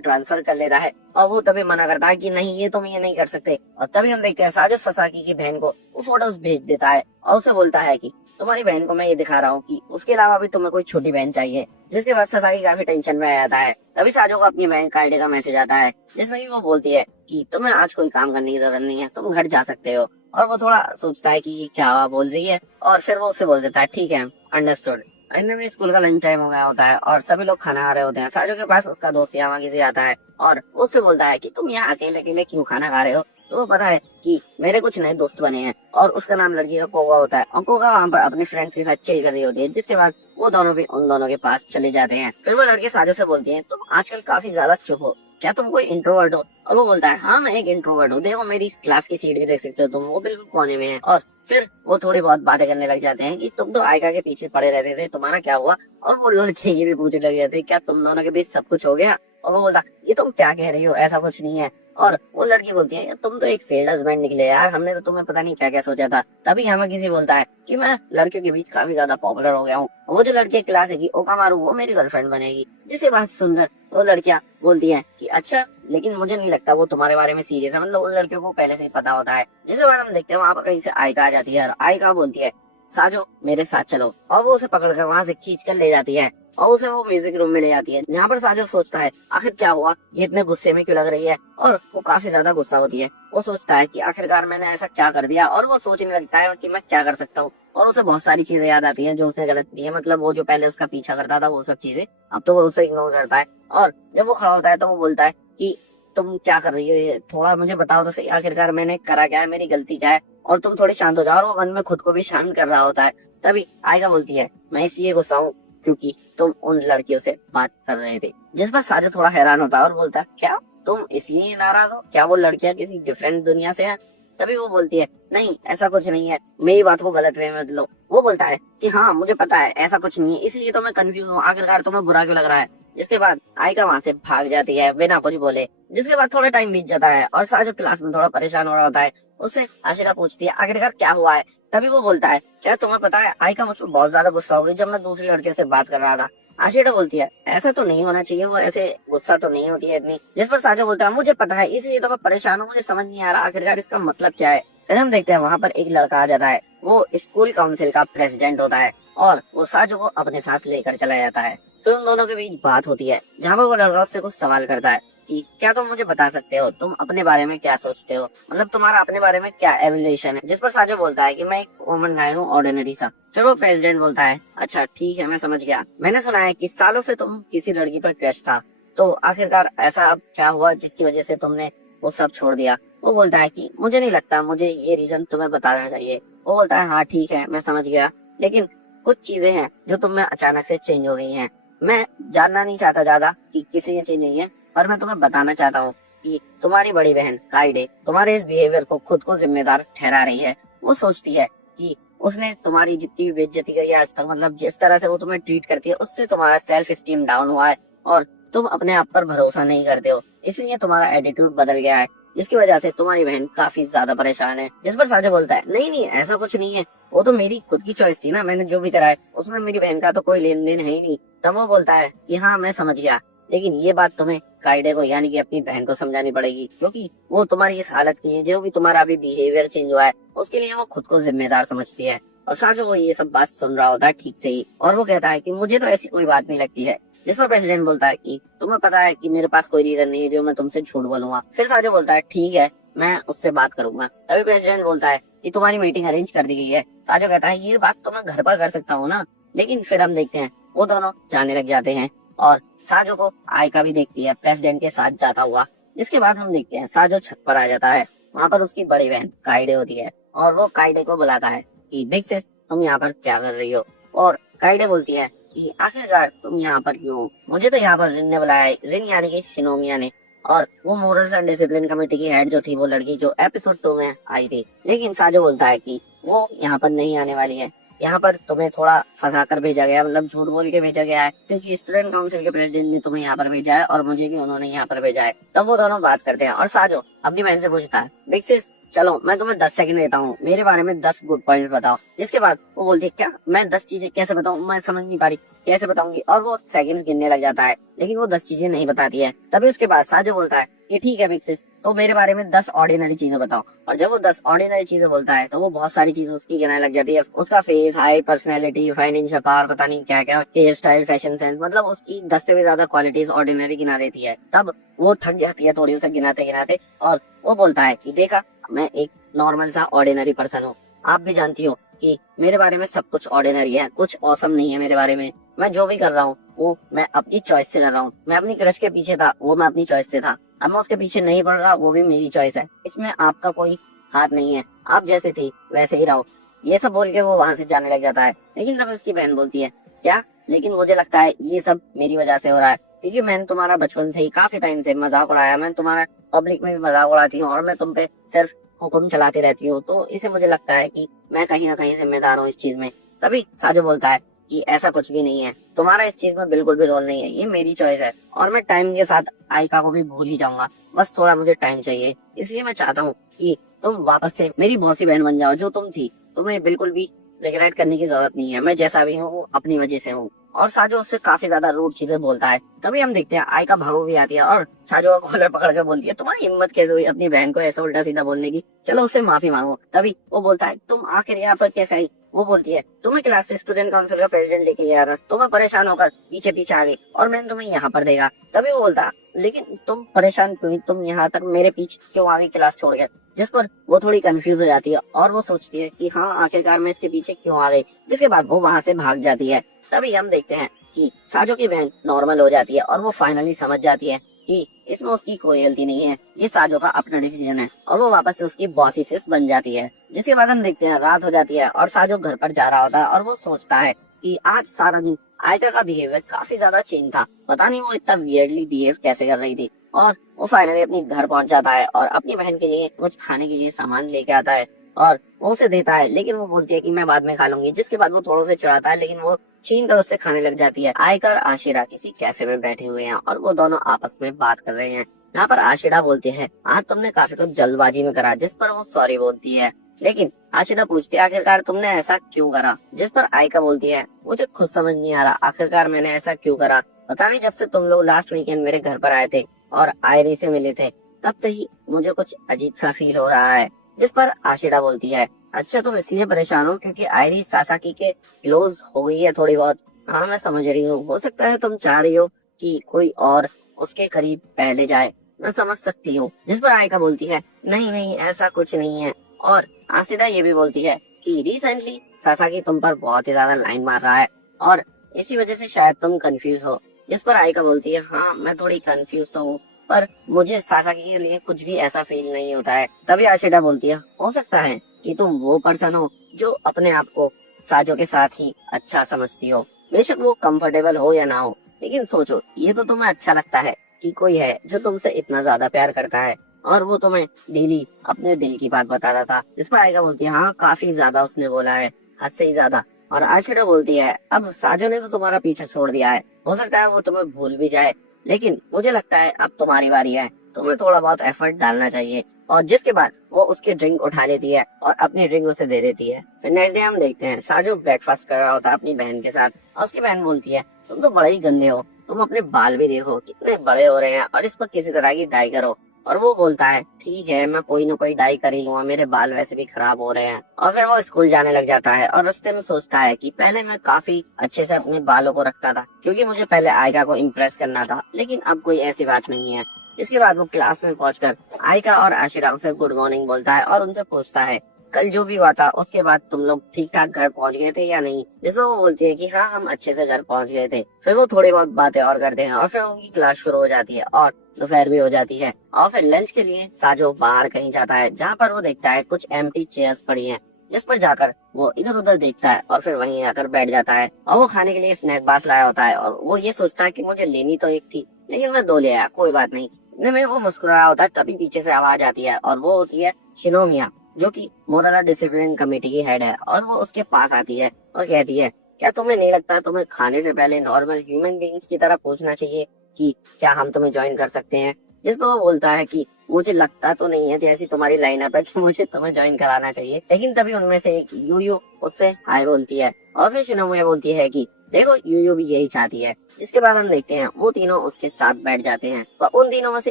ट्रांसफर कर लेता है। और वो तभी मना करता है कि नहीं ये तुम ये नहीं कर सकते। और तभी हम देखते हैं साजो सासाकी की बहन को वो फोटोज भेज देता है और उसे बोलता है कि तुम्हारी बहन को मैं ये दिखा रहा हूँ कि उसके अलावा भी तुम्हें कोई छोटी बहन चाहिए। जिसके बाद सासाकी काफी टेंशन में आ जाता है। तभी साजो को अपनी बहन काइडे का मैसेज आता है जिसमें कि वो बोलती है कि तुम्हें आज कोई काम करने की जरूरत नहीं है, तुम घर जा सकते हो। और वो थोड़ा सोचता है कि ये क्या बोल रही है और फिर वो उससे बोल देता है ठीक है अंडरस्टूड। इनमें स्कूल का लंच टाइम हो गया होता है और सभी लोग खाना खा रहे होते हैं। साजो के पास उसका दोस्त यामागी से आता है और उससे बोलता है कि तुम यहाँ अकेले अकेले क्यों खाना खा रहे हो। तो पता है कि मेरे कुछ नए दोस्त बने हैं और उसका नाम लड़की का कोगा होता है और कोगा वहाँ पर अपने फ्रेंड्स के साथ चिल कर रही होती है। जिसके बाद वो दोनों भी उन दोनों के पास चले जाते हैं। फिर वो लड़के साजो से बोलती है तुम आजकल काफी ज्यादा चुप हो, क्या तुम कोई इंट्रोवर्ट हो? और वो बोलता है हाँ मैं एक इंट्रोवर्ट हूँ, देखो मेरी क्लास की सीट भी देख सकते हो तुम, वो बिल्कुल कोने में है। और फिर वो थोड़ी बहुत बातें करने लग जाते हैं कि तुम तो आयका के पीछे पड़े रहते थे, तुम्हारा क्या हुआ? और वो लड़के ये भी पूछने लग जाते क्या तुम दोनों के बीच सब कुछ हो गया? और वो बोलता ये तुम क्या कह रही हो, ऐसा कुछ नहीं है। और वो लड़की बोलती है तुम तो एक फेल्ड हस्बैंड निकले यार, हमने तो तुम्हें पता नहीं क्या क्या सोचा था। तभी हमें किसी बोलता है कि मैं लड़कियों के बीच काफी ज्यादा पॉपुलर हो गया हूँ, वो जो लड़की क्लास है ओकामारू वो मेरी गर्लफ्रेंड बनेगी। जिसे बात सुनकर वो लड़कियां बोलती हैं कि अच्छा, लेकिन मुझे नहीं लगता वो तुम्हारे बारे में सीरियस है, मतलब उन लड़कियों को पहले से ही पता होता है। जिसके बाद हम देखते हैं वहाँ पर कहीं से आयका आ जाती है और आयका बोलती है साजो मेरे साथ चलो, और वो उसे पकड़कर वहाँ से खींच कर ले जाती है। और उसे वो म्यूजिक रूम में ले जाती है, जहाँ पर साजो सोचता है आखिर क्या हुआ, ये इतने गुस्से में क्यों लग रही है, और वो काफी ज्यादा गुस्सा होती है। वो सोचता है कि आखिरकार मैंने ऐसा क्या कर दिया, और वो सोचने लगता है कि मैं क्या कर सकता हूँ। और उसे बहुत सारी चीजें याद आती हैं जो उसने गलत की है, मतलब वो जो पहले उसका पीछा करता था वो सब चीजें, अब तो वो उसे इग्नोर करता है। और जब वो खड़ा होता है तो वो बोलता है कि तुम क्या कर रही हो, ये थोड़ा मुझे बताओ तो सही, आखिरकार मैंने करा क्या है, मेरी गलती क्या है, और तुम थोड़ी शांत हो जाओ। और वो मन में खुद को भी शांत कर रहा होता है। तभी आयका बोलती है मैं इसलिए गुस्सा हूँ क्योंकि तुम उन लड़कियों से बात कर रहे थे। जिस पर साजिद थोड़ा हैरान होता है और बोलता है क्या तुम इसलिए नाराज हो, क्या वो लड़कियां किसी डिफरेंट दुनिया से हैं? तभी वो बोलती है नहीं ऐसा कुछ नहीं है, मेरी बात को गलत वे में मत लो। वो बोलता है कि हाँ मुझे पता है ऐसा कुछ नहीं है, इसलिए तो मैं कंफ्यूज हूँ, आखिरकार तुम्हें बुरा क्यों लग रहा है। जिसके बाद आयका वहाँ से भाग जाती है बिना कुछ बोले। जिसके बाद थोड़ा टाइम बीत जाता है और साजो क्लास में थोड़ा परेशान हो रहा होता है। उससे आशिरा पूछती है आखिरकार क्या हुआ है। तभी वो बोलता है क्या तुम्हें पता है आयका मुझ पर बहुत ज्यादा गुस्सा हो गई जब मैं दूसरी लड़कियों से बात कर रहा था। आशिरा बोलती है ऐसा तो नहीं होना चाहिए, वो ऐसे गुस्सा तो नहीं होती है इतनी। जिस पर साजो बोलता है मुझे पता है इसलिए तो मैं परेशान हूँ, मुझे समझ नहीं आ रहा आखिरकार इसका मतलब क्या है। फिर हम देखते हैं वहाँ पर एक लड़का आ जाता है, वो स्कूल काउंसिल का प्रेसिडेंट होता है और वो साजो को अपने साथ लेकर चला जाता है। फिर उन दोनों के बीच बात होती है जहाँ पर वो लड़का उससे कुछ सवाल करता है कि क्या तुम मुझे बता सकते हो तुम अपने बारे में क्या सोचते हो, मतलब तुम्हारा अपने बारे में क्या एवोल्यूशन है। जिस पर साजो बोलता है कि मैं एक कॉमन गाय हूँ, ऑर्डिनरी सा। फिर वो प्रेसिडेंट बोलता है अच्छा ठीक है मैं समझ गया, मैंने सुना है कि सालों से तुम किसी लड़की पर क्रश था, तो आखिरकार ऐसा अब क्या हुआ जिसकी वजह से तुमने वो सब छोड़ दिया। वो बोलता है कि मुझे नहीं लगता मुझे ये रीजन तुम्हें बताना चाहिए। वो बोलता है हाँ ठीक है मैं समझ गया, लेकिन कुछ चीजें हैं जो तुम में अचानक से चेंज हो गई हैं। मैं जानना नहीं चाहता ज्यादा कि किसी ये चेंज नहीं है, पर मैं तुम्हें बताना चाहता हूँ कि तुम्हारी बड़ी बहन काइडे तुम्हारे इस बिहेवियर को खुद को जिम्मेदार ठहरा रही है। वो सोचती है कि उसने तुम्हारी जितनी भी बेइज्जती करी है आज तक, मतलब जिस तरह से वो तुम्हें ट्रीट करती है उससे तुम्हारा सेल्फ स्टीम डाउन हुआ है और तुम अपने आप पर भरोसा नहीं करते हो, इसलिए तुम्हारा एटीट्यूड बदल गया है, जिसकी वजह से तुम्हारी बहन काफी ज्यादा परेशान है। जिस पर साजो बोलता है नहीं नहीं ऐसा कुछ नहीं है, वो तो मेरी खुद की चॉइस थी ना, मैंने जो भी करा है उसमें मेरी बहन का तो कोई लेन देन है ही नहीं। तब वो बोलता है कि हाँ मैं समझ गया, लेकिन ये बात तुम्हें काइडे को यानी कि अपनी बहन को समझानी पड़ेगी, क्योंकि वो तुम्हारी इस हालत की है, जो भी तुम्हारा अभी बिहेवियर चेंज हुआ है उसके लिए वो खुद को जिम्मेदार समझती है। और साजो वो ये सब बात सुन रहा होता है ठीक से ही, और वो कहता है कि मुझे तो ऐसी कोई बात नहीं लगती है। जिस पर प्रेसिडेंट बोलता है कि तुम्हें पता है कि मेरे पास कोई रीजन नहीं है जो मैं तुमसे झूठ बोलूंगा। फिर साजो बोलता है ठीक है मैं उससे बात करूंगा। तभी प्रेसिडेंट बोलता है कि तुम्हारी मीटिंग अरेंज कर दी गई है। साजो कहता है ये बात तो मैं घर पर कर सकता हूँ ना। लेकिन फिर हम देखते हैं वो दोनों जाने लग जाते हैं और साजो को आयका भी देखती है प्रेसिडेंट के साथ जाता हुआ। जिसके बाद हम देखते हैं साजो छत पर आ जाता है, वहाँ पर उसकी बड़ी बहन काइडे होती है और वो काइडे को बुलाता है कि बिग सिस तुम यहाँ पर क्या कर रही हो। और काइडे बोलती है कि आखिरकार तुम यहाँ पर क्यों हो, मुझे तो यहाँ पर रिन ने बुलाया है, रिन यानी कि शिनोमिया ने। और वो मोरल्स एंड डिसिप्लिन कमेटी की हेड जो थी वो लड़की जो एपिसोड 2 में आई थी। लेकिन साजो बोलता है कि वो यहाँ पर नहीं आने वाली है, यहाँ पर तुम्हें थोड़ा फंसा कर भेजा गया, मतलब झूठ बोल के भेजा गया है, क्योंकि स्टूडेंट काउंसिल के प्रेसिडेंट ने तुम्हें यहाँ पर भेजा है और मुझे भी उन्होंने यहाँ पर भेजा है। तब वो दोनों बात करते हैं और साजो अपनी बहन से पूछता है बिग सिस चलो मैं तुम्हें 10 सेकंड देता हूँ, मेरे बारे में 10 गुड पॉइंट बताओ। जिसके बाद वो बोलती है क्या मैं 10 चीजें कैसे बताऊँ, मैं समझ नहीं पा रही कैसे बताऊंगी। और वो सेकंड्स गिनने लग जाता है, लेकिन वो 10 चीजें नहीं बताती है। तभी उसके बाद साजो बोलता है कि ठीक है बिग सिस तो मेरे बारे में 10 ऑर्डिनरी चीजें बताओ। और जब वो 10 ऑर्डिनरी चीजें बोलता है तो वो बहुत सारी चीजें उसकी गिनाने लग जाती है, उसका face, height, personality, financial power, पता नहीं क्या क्या, हेयर स्टाइल, फैशन सेंस, मतलब उसकी 10 से भी ज्यादा क्वालिटीज ऑर्डिनरी गिना देती है। तब वो थक जाती है थोड़ी उसे गिनाते गिनाते और वो बोलता है कि देखा मैं एक नॉर्मल सा ऑर्डिनरी पर्सन हूँ, आप भी जानती हो कि मेरे बारे में सब कुछ ऑर्डिनरी है, कुछ औसम नहीं है मेरे बारे में। मैं जो भी कर रहा हूँ वो मैं अपनी चॉइस से कर रहा हूँ, मैं अपनी क्रश के पीछे था वो मैं अपनी चॉइस से था, अब मैं उसके पीछे नहीं पड़ रहा वो भी मेरी चॉइस है, इसमें आपका कोई हाथ नहीं है, आप जैसे थी वैसे ही रहो। ये सब बोल के वो वहां से जाने लग जाता है। लेकिन तब उसकी बहन बोलती है क्या, लेकिन मुझे लगता है ये सब मेरी वजह से हो रहा है, क्योंकि मैंने तुम्हारा बचपन से ही काफी टाइम से मजाक उड़ाया, मैं तुम्हारा पब्लिक में भी मजाक उड़ाती हूँ और मैं तुम पे सिर्फ हुक्म चलाती रहती हूँ, तो इसे मुझे लगता है कि मैं कहीं ना कहीं जिम्मेदार हूँ इस चीज में। तभी साजो बोलता है कि ऐसा कुछ भी नहीं है, तुम्हारा इस चीज में बिल्कुल भी रोल नहीं है, ये मेरी चॉइस है और मैं टाइम के साथ आयका को भी भूल ही जाऊंगा, बस थोड़ा मुझे टाइम चाहिए। इसलिए मैं चाहता हूँ कि तुम वापस से मेरी मौसी बहन बन जाओ जो तुम थी, तुम्हें बिल्कुल भी रिग्रेट करने की जरूरत नहीं है, मैं जैसा भी हूँ वो अपनी वजह से हूँ। और साजो उससे काफी ज्यादा रूड चीजें बोलता है। तभी हम देखते हैं आयका भागो भी आती है और साजो का कॉलर पकड़ कर बोलती है तुम्हारी हिम्मत कैसे हुई अपनी बहन को ऐसा उल्टा सीधा बोलने की, चलो उससे माफी मांगो। तभी वो बोलता है तुम आखिर यहाँ पर कैसे आई, वो बोलती है तुम्हें क्लास से स्टूडेंट काउंसिल का प्रेसिडेंट लेके गया था, तो मैं परेशान होकर पीछे पीछे आ गई और मैंने तुम्हें यहाँ पर देखा। तभी वो बोलता लेकिन तुम परेशान क्यों, तुम यहाँ तक मेरे पीछे क्यों आ गई क्लास छोड़ के। जिस पर वो थोड़ी कंफ्यूज हो जाती है और वो सोचती है कि हाँ आखिरकार मैं इसके पीछे क्यों आ गई। जिसके बाद वो वहाँ से भाग जाती है। तभी हम देखते हैं कि साजो की बहन नॉर्मल हो जाती है और वो फाइनली समझ जाती है कि इसमें उसकी कोई गलती नहीं है, ये साजो का अपना डिसीजन है, और वो वापस से उसकी बॉसी से बन जाती है। जिसके बाद हम देखते हैं रात हो जाती है और साजो घर पर जा रहा होता है और वो सोचता है कि आज सारा दिन आयका का बिहेवियर काफी ज्यादा चेंज था, पता नहीं वो इतना वियर्डली बिहेव कैसे कर रही थी। और वो फाइनली अपनी घर पहुंच जाता है और अपनी बहन के लिए कुछ खाने के लिए सामान लेके आता है और वो उसे देता है, लेकिन वो बोलती है कि मैं बाद में खा लूंगी। जिसके बाद वो थोड़ा से चिढ़ाता है, लेकिन वो छीन कर उससे खाने लग जाती है। आयका और आशिरा किसी कैफे में बैठे हुए हैं और वो दोनों आपस में बात कर रहे हैं। यहाँ पर आशिरा बोलती है आज तुमने काफी कुछ जल्दबाजी में करा, जिस पर वो सॉरी बोलती है। लेकिन आशिरा पूछती है आखिरकार तुमने ऐसा क्यों करा, जिस पर आयका बोलती है मुझे खुद समझ नहीं आ रहा आखिरकार मैंने ऐसा क्यों करा, पता नहीं जब से तुम लोग लास्ट वीकेंड मेरे घर पर आए थे और आयरी से मिले थे तब से ही मुझे कुछ अजीब सा फील हो रहा है। जिस पर आशिरा बोलती है अच्छा तुम इसलिए परेशान हो क्योंकि आयरी सासाकी के क्लोज हो गई है थोड़ी बहुत। हाँ मैं समझ रही हूँ, हो सकता है तुम चाह रही हो कि कोई और उसके करीब पहले जाए, मैं समझ सकती हूँ। जिस पर आयका बोलती है नहीं नहीं ऐसा कुछ नहीं है। और आशिरा ये भी बोलती है कि रिसेंटली सासाकी तुम पर बहुत ही ज्यादा लाइन मार रहा है और इसी वजह से शायद तुम कंफ्यूज हो। जिस पर आयका बोलती है हाँ मैं थोड़ी कंफ्यूज तो हूँ, पर मुझे सासाकी के लिए कुछ भी ऐसा फील नहीं होता है। तभी आशिरा बोलती है हो सकता है कि तुम वो पर्सन हो जो अपने आप को साजो के साथ ही अच्छा समझती हो, बेशक वो कंफर्टेबल हो या ना हो, लेकिन सोचो ये तो तुम्हें अच्छा लगता है कि कोई है जो तुमसे इतना ज्यादा प्यार करता है और वो तुम्हें डेली अपने दिल की बात बताता था। इस पर आयका बोलती है हाँ काफी ज्यादा उसने बोला है, हद से ही ज्यादा। और आशिरा बोलती है अब साजो ने तो तुम्हारा पीछा छोड़ दिया है, हो सकता है वो तुम्हें भूल भी जाए, लेकिन मुझे लगता है अब तुम्हारी बारी है, तुम्हें थोड़ा बहुत एफर्ट डालना चाहिए। और जिसके बाद वो उसकी ड्रिंक उठा लेती है और अपनी ड्रिंक उसे दे देती है। फिर नेक्स्ट डे हम देखते हैं साजो ब्रेकफास्ट कर रहा होता है अपनी बहन के साथ और उसकी बहन बोलती है तुम तो बड़े ही गंदे हो, तुम अपने बाल भी देखो कितने बड़े हो रहे हैं और इस पर किसी तरह की डाई करो। और वो बोलता है ठीक है मैं कोई ना कोई डाई कर ही लूंगा, मेरे बाल वैसे भी खराब हो रहे हैं। और फिर वो स्कूल जाने लग जाता है और रास्ते में सोचता है कि पहले मैं काफी अच्छे से अपने बालों को रखता था क्योंकि मुझे पहले आयका को इम्प्रेस करना था, लेकिन अब कोई ऐसी बात नहीं है। इसके बाद वो क्लास में पहुंचकर आयका और आशिरा उसे गुड मॉर्निंग बोलता है और उनसे पूछता है कल जो भी हुआ था उसके बाद तुम लोग ठीक ठाक घर पहुंच गए थे या नहीं। जिसमें वो बोलती है कि हाँ हम अच्छे से घर पहुंच गए थे। फिर वो थोड़ी बहुत बातें और करते हैं और फिर उनकी क्लास शुरू हो जाती है और दोपहर भी हो जाती है। और फिर लंच के लिए साजो बाहर कहीं जाता है जहाँ पर वो देखता है कुछ एम्प्टी चेयर्स पड़ी हैं, जिस पर जाकर वो इधर उधर देखता है और फिर वहीं आकर बैठ जाता है। और वो खाने के लिए स्नैक बार लाया होता है और वो ये सोचता है कि मुझे लेनी तो एक थी लेकिन मैं दो ले आया, कोई बात नहीं। इतने में वो मुस्कुरा रहा होता है तभी पीछे से आवाज आती है और वो होती है शिनोमिया जो कि मोरला डिसिप्लिन कमेटी की हेड है। और वो उसके पास आती है और कहती है क्या तुम्हें नहीं लगता तुम्हें खाने से पहले नॉर्मल ह्यूमन बीइंग्स की तरह पूछना चाहिए कि क्या हम तुम्हें ज्वाइन कर सकते हैं। जिस पर वो बोलता है कि मुझे लगता तो नहीं है जैसी तुम्हारी लाइनअप है कि मुझे तुम्हें ज्वाइन कराना चाहिए। लेकिन तभी उनमें से एक यूयू उससे हाय बोलती है और फिर शिनोमिया बोलती है कि देखो यूयू भी यही चाहती है। जिसके बाद हम देखते हैं वो तीनों उसके साथ बैठ जाते हैं और उन तीनों में से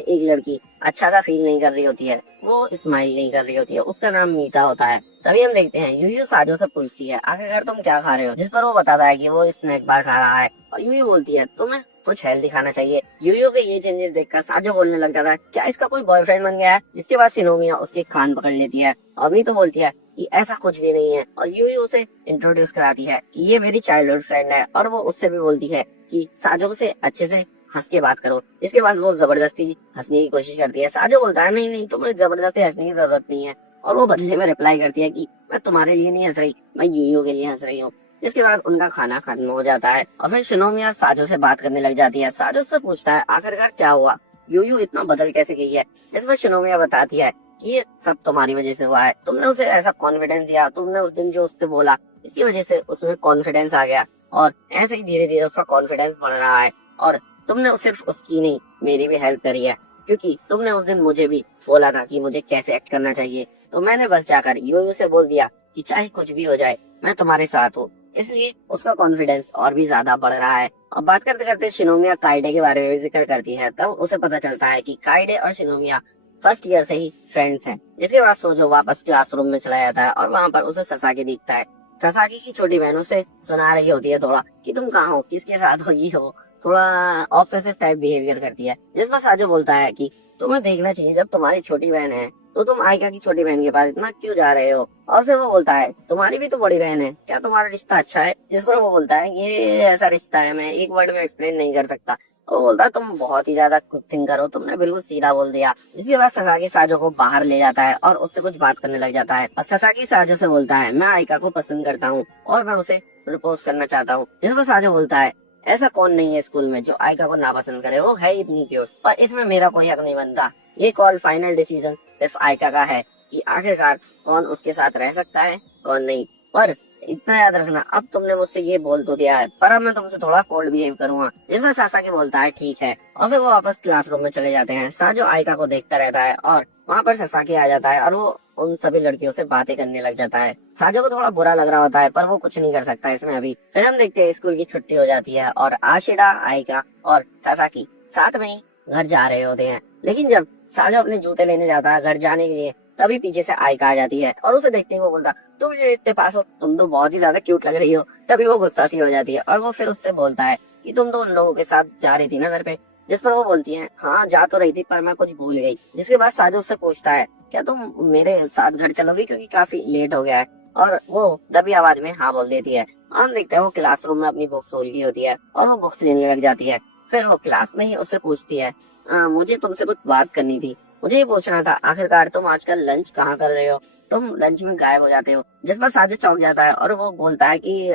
एक लड़की अच्छा सा फील नहीं कर रही होती है, वो स्माइल नहीं कर रही होती है, उसका नाम मीता होता है। तभी हम देखते हैं यूयू साजो से पूछती है आखिरकार तुम क्या खा रहे हो। जिस पर वो बताता है कि वो स्नैक बार खा रहा है और यूयू बोलती है तुम्हें कुछ हेल्दी खाना चाहिए। यूयू के ये चेंजेस देखकर साजो बोलने लग जाता है क्या इसका कोई बॉयफ्रेंड बन गया है। जिसके बाद शिनोमिया उसके कान पकड़ लेती है और मीतो बोलती है कि ऐसा कुछ भी नहीं है और यूयू उसे इंट्रोड्यूस कराती है कि ये मेरी चाइल्डहुड फ्रेंड है। और वो उससे भी बोलती है कि साजो से अच्छे से हंस के बात करो। इसके बाद वो जबरदस्ती हंसने की कोशिश करती है। साजो बोलता है नहीं नहीं तुम्हें जबरदस्ती हंसने की जरूरत नहीं है और वो बदले में रिप्लाई करती है कि मैं तुम्हारे लिए नहीं हंस रही, मैं यूयू के लिए हंस रही हूँ। इसके बाद उनका खाना खत्म हो जाता है और फिर शिनोमिया साजो से बात करने लग जाती है। साजो से पूछता है आखिरकार क्या हुआ, यूयू इतना बदल कैसे गई है। इस पर शिनोमिया बताती है ये सब तुम्हारी वजह से हुआ है, तुमने उसे ऐसा कॉन्फिडेंस दिया, तुमने उस दिन जो उससे बोला इसकी वजह से उसमें कॉन्फिडेंस आ गया और ऐसे ही धीरे धीरे उसका कॉन्फिडेंस बढ़ रहा है। और तुमने सिर्फ उसकी नहीं मेरी भी हेल्प करी है क्योंकि तुमने उस दिन मुझे भी बोला था कि मुझे कैसे एक्ट करना चाहिए, तो मैंने बस जाकर यूयू से बोल दिया कि चाहे कुछ भी हो जाए मैं तुम्हारे साथ हूँ। इसलिए उसका कॉन्फिडेंस और भी ज्यादा बढ़ रहा है। और बात करते करते शिनोमिया काइडे के बारे में भी जिक्र करती है। तब उसे पता चलता है कि काइडे और शिनोमिया फर्स्ट ईयर से ही फ्रेंड्स हैं। जिसके बाद सोजो वापस क्लासरूम में चला जाता है और वहाँ पर उसे ससाकी दिखता है ससाकी की छोटी बहन उसे सुना रही होती है थोड़ा कि तुम कहाँ हो, किसके साथ हो, ये हो, थोड़ा ऑब्सेसिव टाइप बिहेवियर करती है। जिस पर साजो बोलता है कि तुम्हें देखना चाहिए, जब तुम्हारी छोटी बहन है तो तुम आयका की छोटी बहन के पास इतना क्यों जा रहे हो। और फिर वो बोलता है तुम्हारी भी तो बड़ी बहन है, क्या तुम्हारा रिश्ता अच्छा है। जिस पर वो बोलता है ये ऐसा रिश्ता है, मैं एक वर्ड में एक्सप्लेन नहीं कर सकता। और वो बोलता है तुम बहुत ही ज्यादा खुद थिंकर हो, तुमने बिल्कुल सीधा बोल दिया। जिसके बाद ससाकी साजो को बाहर ले जाता है और उससे कुछ बात करने लग जाता है। और ससाकी साजो से बोलता है मैं आयका को पसंद करता हूँ और मैं उसे प्रपोज करना चाहता हूँ। जिस पर साजो बोलता है ऐसा कौन नहीं है स्कूल में जो आयका को नापसंद करे, वो है इतनी क्यूट और इसमें मेरा कोई हक नहीं बनता। ये कॉल फाइनल डिसीजन सिर्फ आयका का है कि आखिरकार कौन उसके साथ रह सकता है कौन नहीं। पर इतना याद रखना, अब तुमने मुझसे ये बोल तो दिया है, पर अब मैं तुमसे थोड़ा कोल्ड बिहेव करूंगा। जिसमें सासाकी बोलता है ठीक है, और फिर वो वापस क्लासरूम में चले जाते हैं। साजो आयका को देखता रहता है और वहाँ पर सासाकी आ जाता है और वो उन सभी लड़कियों से बातें करने लग जाता है। साजो को थोड़ा बुरा लग रहा होता है पर वो कुछ नहीं कर सकता इसमें अभी। फिर हम देखते हैं स्कूल की छुट्टी हो जाती है और आशिरा, आयका और सासाकी साथ में ही घर जा रहे होते हैं। लेकिन जब साजो अपने जूते लेने जाता है घर जाने के लिए, तभी पीछे से आयका आ जाती है और उसे देखते ही वो बोलता तुम मुझे इतने पास हो, तुम तो बहुत ही ज्यादा क्यूट लग रही हो। तभी वो गुस्सा सी हो जाती है और वो फिर उससे बोलता है कि तुम तो उन लोगों के साथ जा रही थी ना घर पे। जिस पर वो बोलती है हाँ जा तो रही थी पर मैं कुछ भूल गई। जिसके बाद साजो उससे पूछता है क्या तुम मेरे साथ घर चलोगी क्योंकि काफी लेट हो गया है। और वो दबी आवाज में हाँ बोल देती है। हम देखते हैं वो क्लासरूम में अपनी बुक्स खोल गई होती है और वो बुक्स लेने लग जाती है। फिर वो क्लास में ही उससे पूछती है मुझे तुमसे कुछ बात करनी थी, मुझे ये पूछना था आखिरकार तुम आजकल लंच कहाँ कर रहे हो, तुम लंच में गायब हो जाते हो। जिस पर साजिद चौंक जाता है और वो बोलता है कि